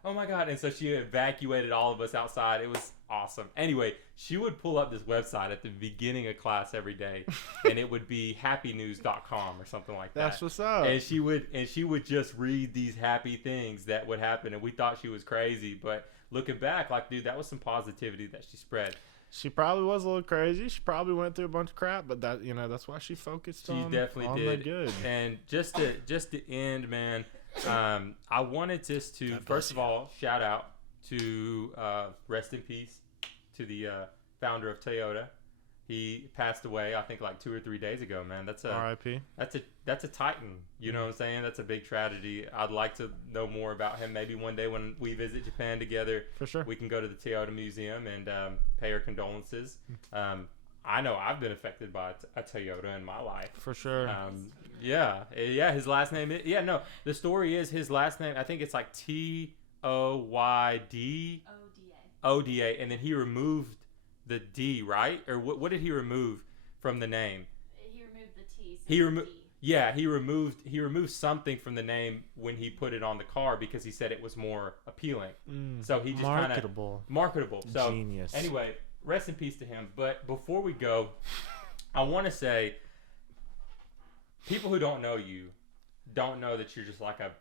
And so she evacuated all of us outside. It was awesome. Anyway, she would pull up this website at the beginning of class every day, and it would be happynews.com or something like that. That's what's up. And she would just read these happy things that would happen, and we thought she was crazy, but looking back, like, dude, that was some positivity that she spread. She probably was a little crazy. She probably went through a bunch of crap, but that's why she focused on the good. And just to end, man, I wanted just to first of all shout out to rest in peace to the founder of Toyota. He passed away, I think, like 2 or 3 days ago, man. That's a R.I.P. That's a titan. You know what I'm saying? That's a big tragedy. I'd like to know more about him. Maybe one day when we visit Japan together, for sure, we can go to the Toyota Museum and pay our condolences. I know I've been affected by a Toyota in my life. For sure. Yeah. His last name. The story is his last name. I think it's like Toyd Oda, and then he removed the D, right? Or what did he remove from the name? He removed the T. So Yeah, he removed something from the name when he put it on the car because he said it was more appealing. So he just kind of marketable. So genius. Anyway, rest in peace to him. But before we go, I want to say, people who don't know you don't know that you're just like a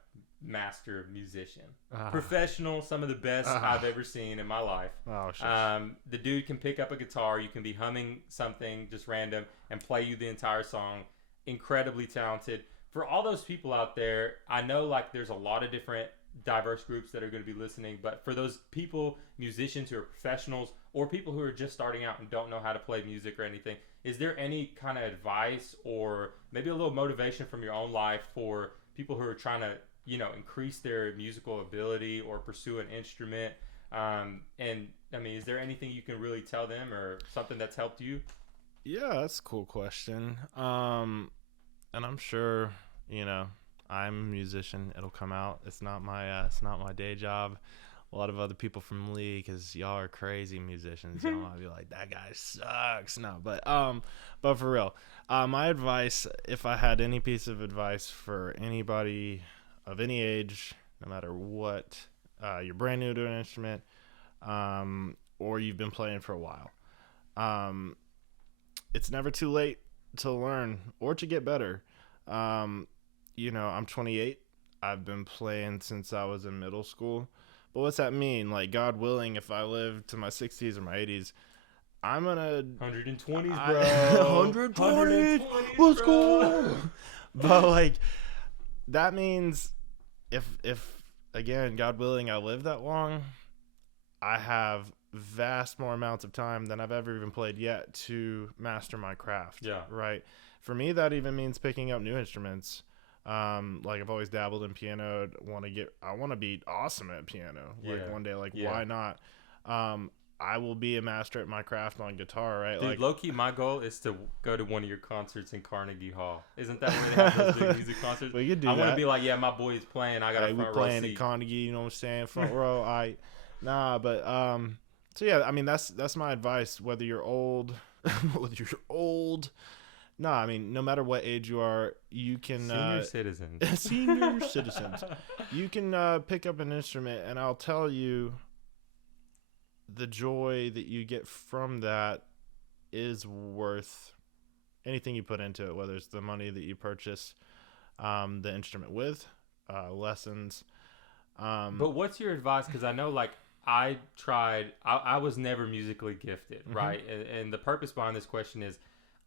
master musician, professional, some of the best I've ever seen in my life. The dude can pick up a guitar. You can be humming something just random and play you the entire song. Incredibly talented. For all those people out there, I know like there's a lot of different diverse groups that are going to be listening, but for those people, musicians who are professionals or people who are just starting out and don't know how to play music or anything, is there any kind of advice or maybe a little motivation from your own life for people who are trying to, increase their musical ability or pursue an instrument? And I mean, is there anything you can really tell them or something that's helped you? Yeah, that's a cool question. And I'm sure, I'm a musician. It'll come out. It's not my day job. A lot of other people from Lee, because y'all are crazy musicians. Y'all might be like, that guy sucks. No, but for real, my advice, if I had any piece of advice for anybody of any age, no matter what, you're brand new to an instrument, or you've been playing for a while, it's never too late to learn or to get better. I'm 28. I've been playing since I was in middle school. But what's that mean? Like, God willing, if I live to my 60s or my 80s, I'm gonna 120s, bro. 120s. Let's go. But like, that means if again, God willing, I live that long, I have vast more amounts of time than I've ever even played yet to master my craft. Yeah. Right. For me, that even means picking up new instruments. Like I've always dabbled in piano. I want to be awesome at piano. One day, why not? I will be a master at my craft on guitar, right? Dude, low key, my goal is to go to one of your concerts in Carnegie Hall. Isn't that where they have those big music concerts? We could do I that. want to be like, yeah, my boy is playing. I got a front row playing seat. at Carnegie, you know what I'm saying? Front row. So yeah, I mean that's my advice. Whether you're old, no, I mean no matter what age you are, you can senior citizens. Senior citizens, you can pick up an instrument, and I'll tell you, the joy that you get from that is worth anything you put into it. Whether it's the money that you purchase the instrument with, lessons. But what's your advice? Because I know, like, I was never musically gifted, right? And the purpose behind this question is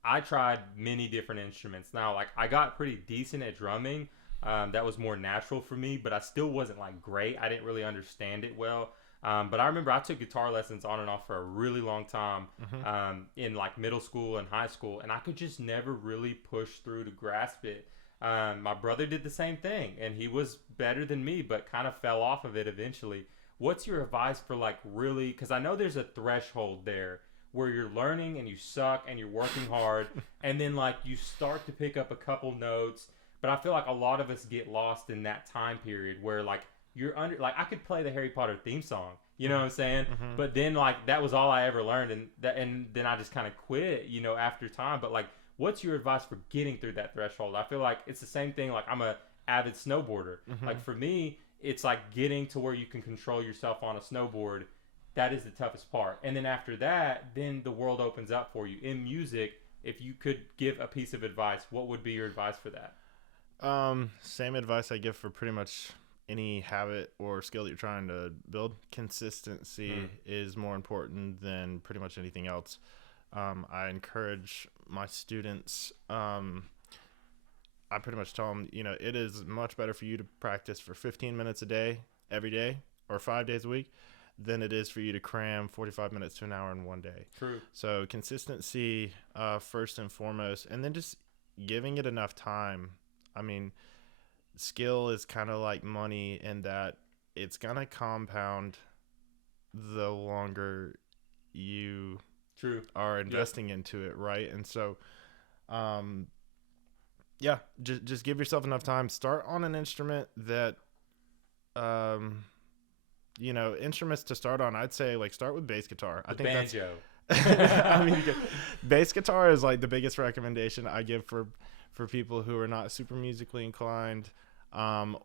I tried many different instruments. Now, like, I got pretty decent at drumming. That was more natural for me, but I still wasn't, like, great. I didn't really understand it well. But I remember I took guitar lessons on and off for a really long time in, like, middle school and high school, and I could just never really push through to grasp it. My brother did the same thing, and he was better than me, but kind of fell off of it eventually. What's your advice for, like, really, because I know there's a threshold there where you're learning and you suck and you're working hard, and then, like, you start to pick up a couple notes, but I feel like a lot of us get lost in that time period where, like, I could play the Harry Potter theme song, you know what I'm saying? But then, like, that was all I ever learned, and then I just kind of quit, after time. But, like, what's your advice for getting through that threshold? I feel like it's the same thing. Like, I'm a avid snowboarder. Like, for me, it's like getting to where you can control yourself on a snowboard. That is the toughest part. And then after that, then the world opens up for you. In music, if you could give a piece of advice, what would be your advice for that? Same advice I give for pretty much any habit or skill that you're trying to build. Consistency is more important than pretty much anything else. I encourage my students, I pretty much tell them, it is much better for you to practice for 15 minutes a day, every day, or 5 days a week, than it is for you to cram 45 minutes to an hour in one day. True. So consistency, first and foremost, and then just giving it enough time. I mean, skill is kind of like money in that it's going to compound the longer you are investing into it, right? And so, just give yourself enough time. Start on an instrument that, instruments to start on, I'd say, like, start with bass guitar. I think banjo. Bass guitar is like the biggest recommendation I give for for people who are not super musically inclined,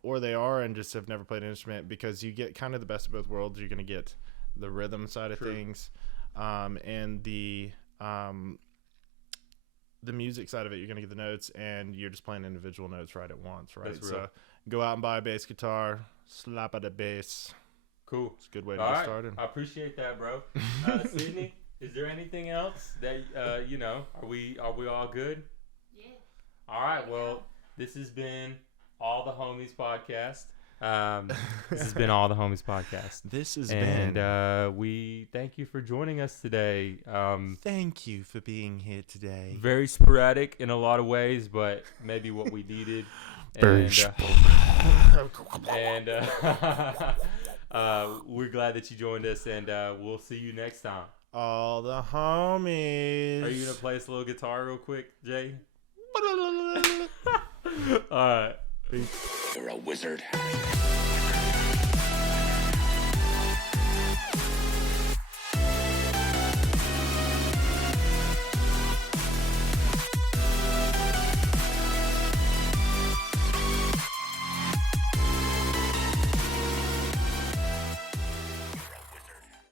or they are and just have never played an instrument, because you get kind of the best of both worlds. You're going to get the rhythm side of things, and the music side of it. You're going to get the notes, and you're just playing individual notes right at once, right? So go out and buy a bass guitar, slap at the bass. Cool. It's a good way to get started. I appreciate that, bro. Sydney, is there anything else that are we all good? Yeah. All right. Well, this has been All the Homies podcast. This has been All the Homies podcast. This has been. And we thank you for joining us today. Thank you for being here today. Very sporadic in a lot of ways, but maybe what we needed. We're glad that you joined us, and we'll see you next time. All the homies. Are you gonna play us a little guitar real quick, Jay? All right. Peace. You're a wizard.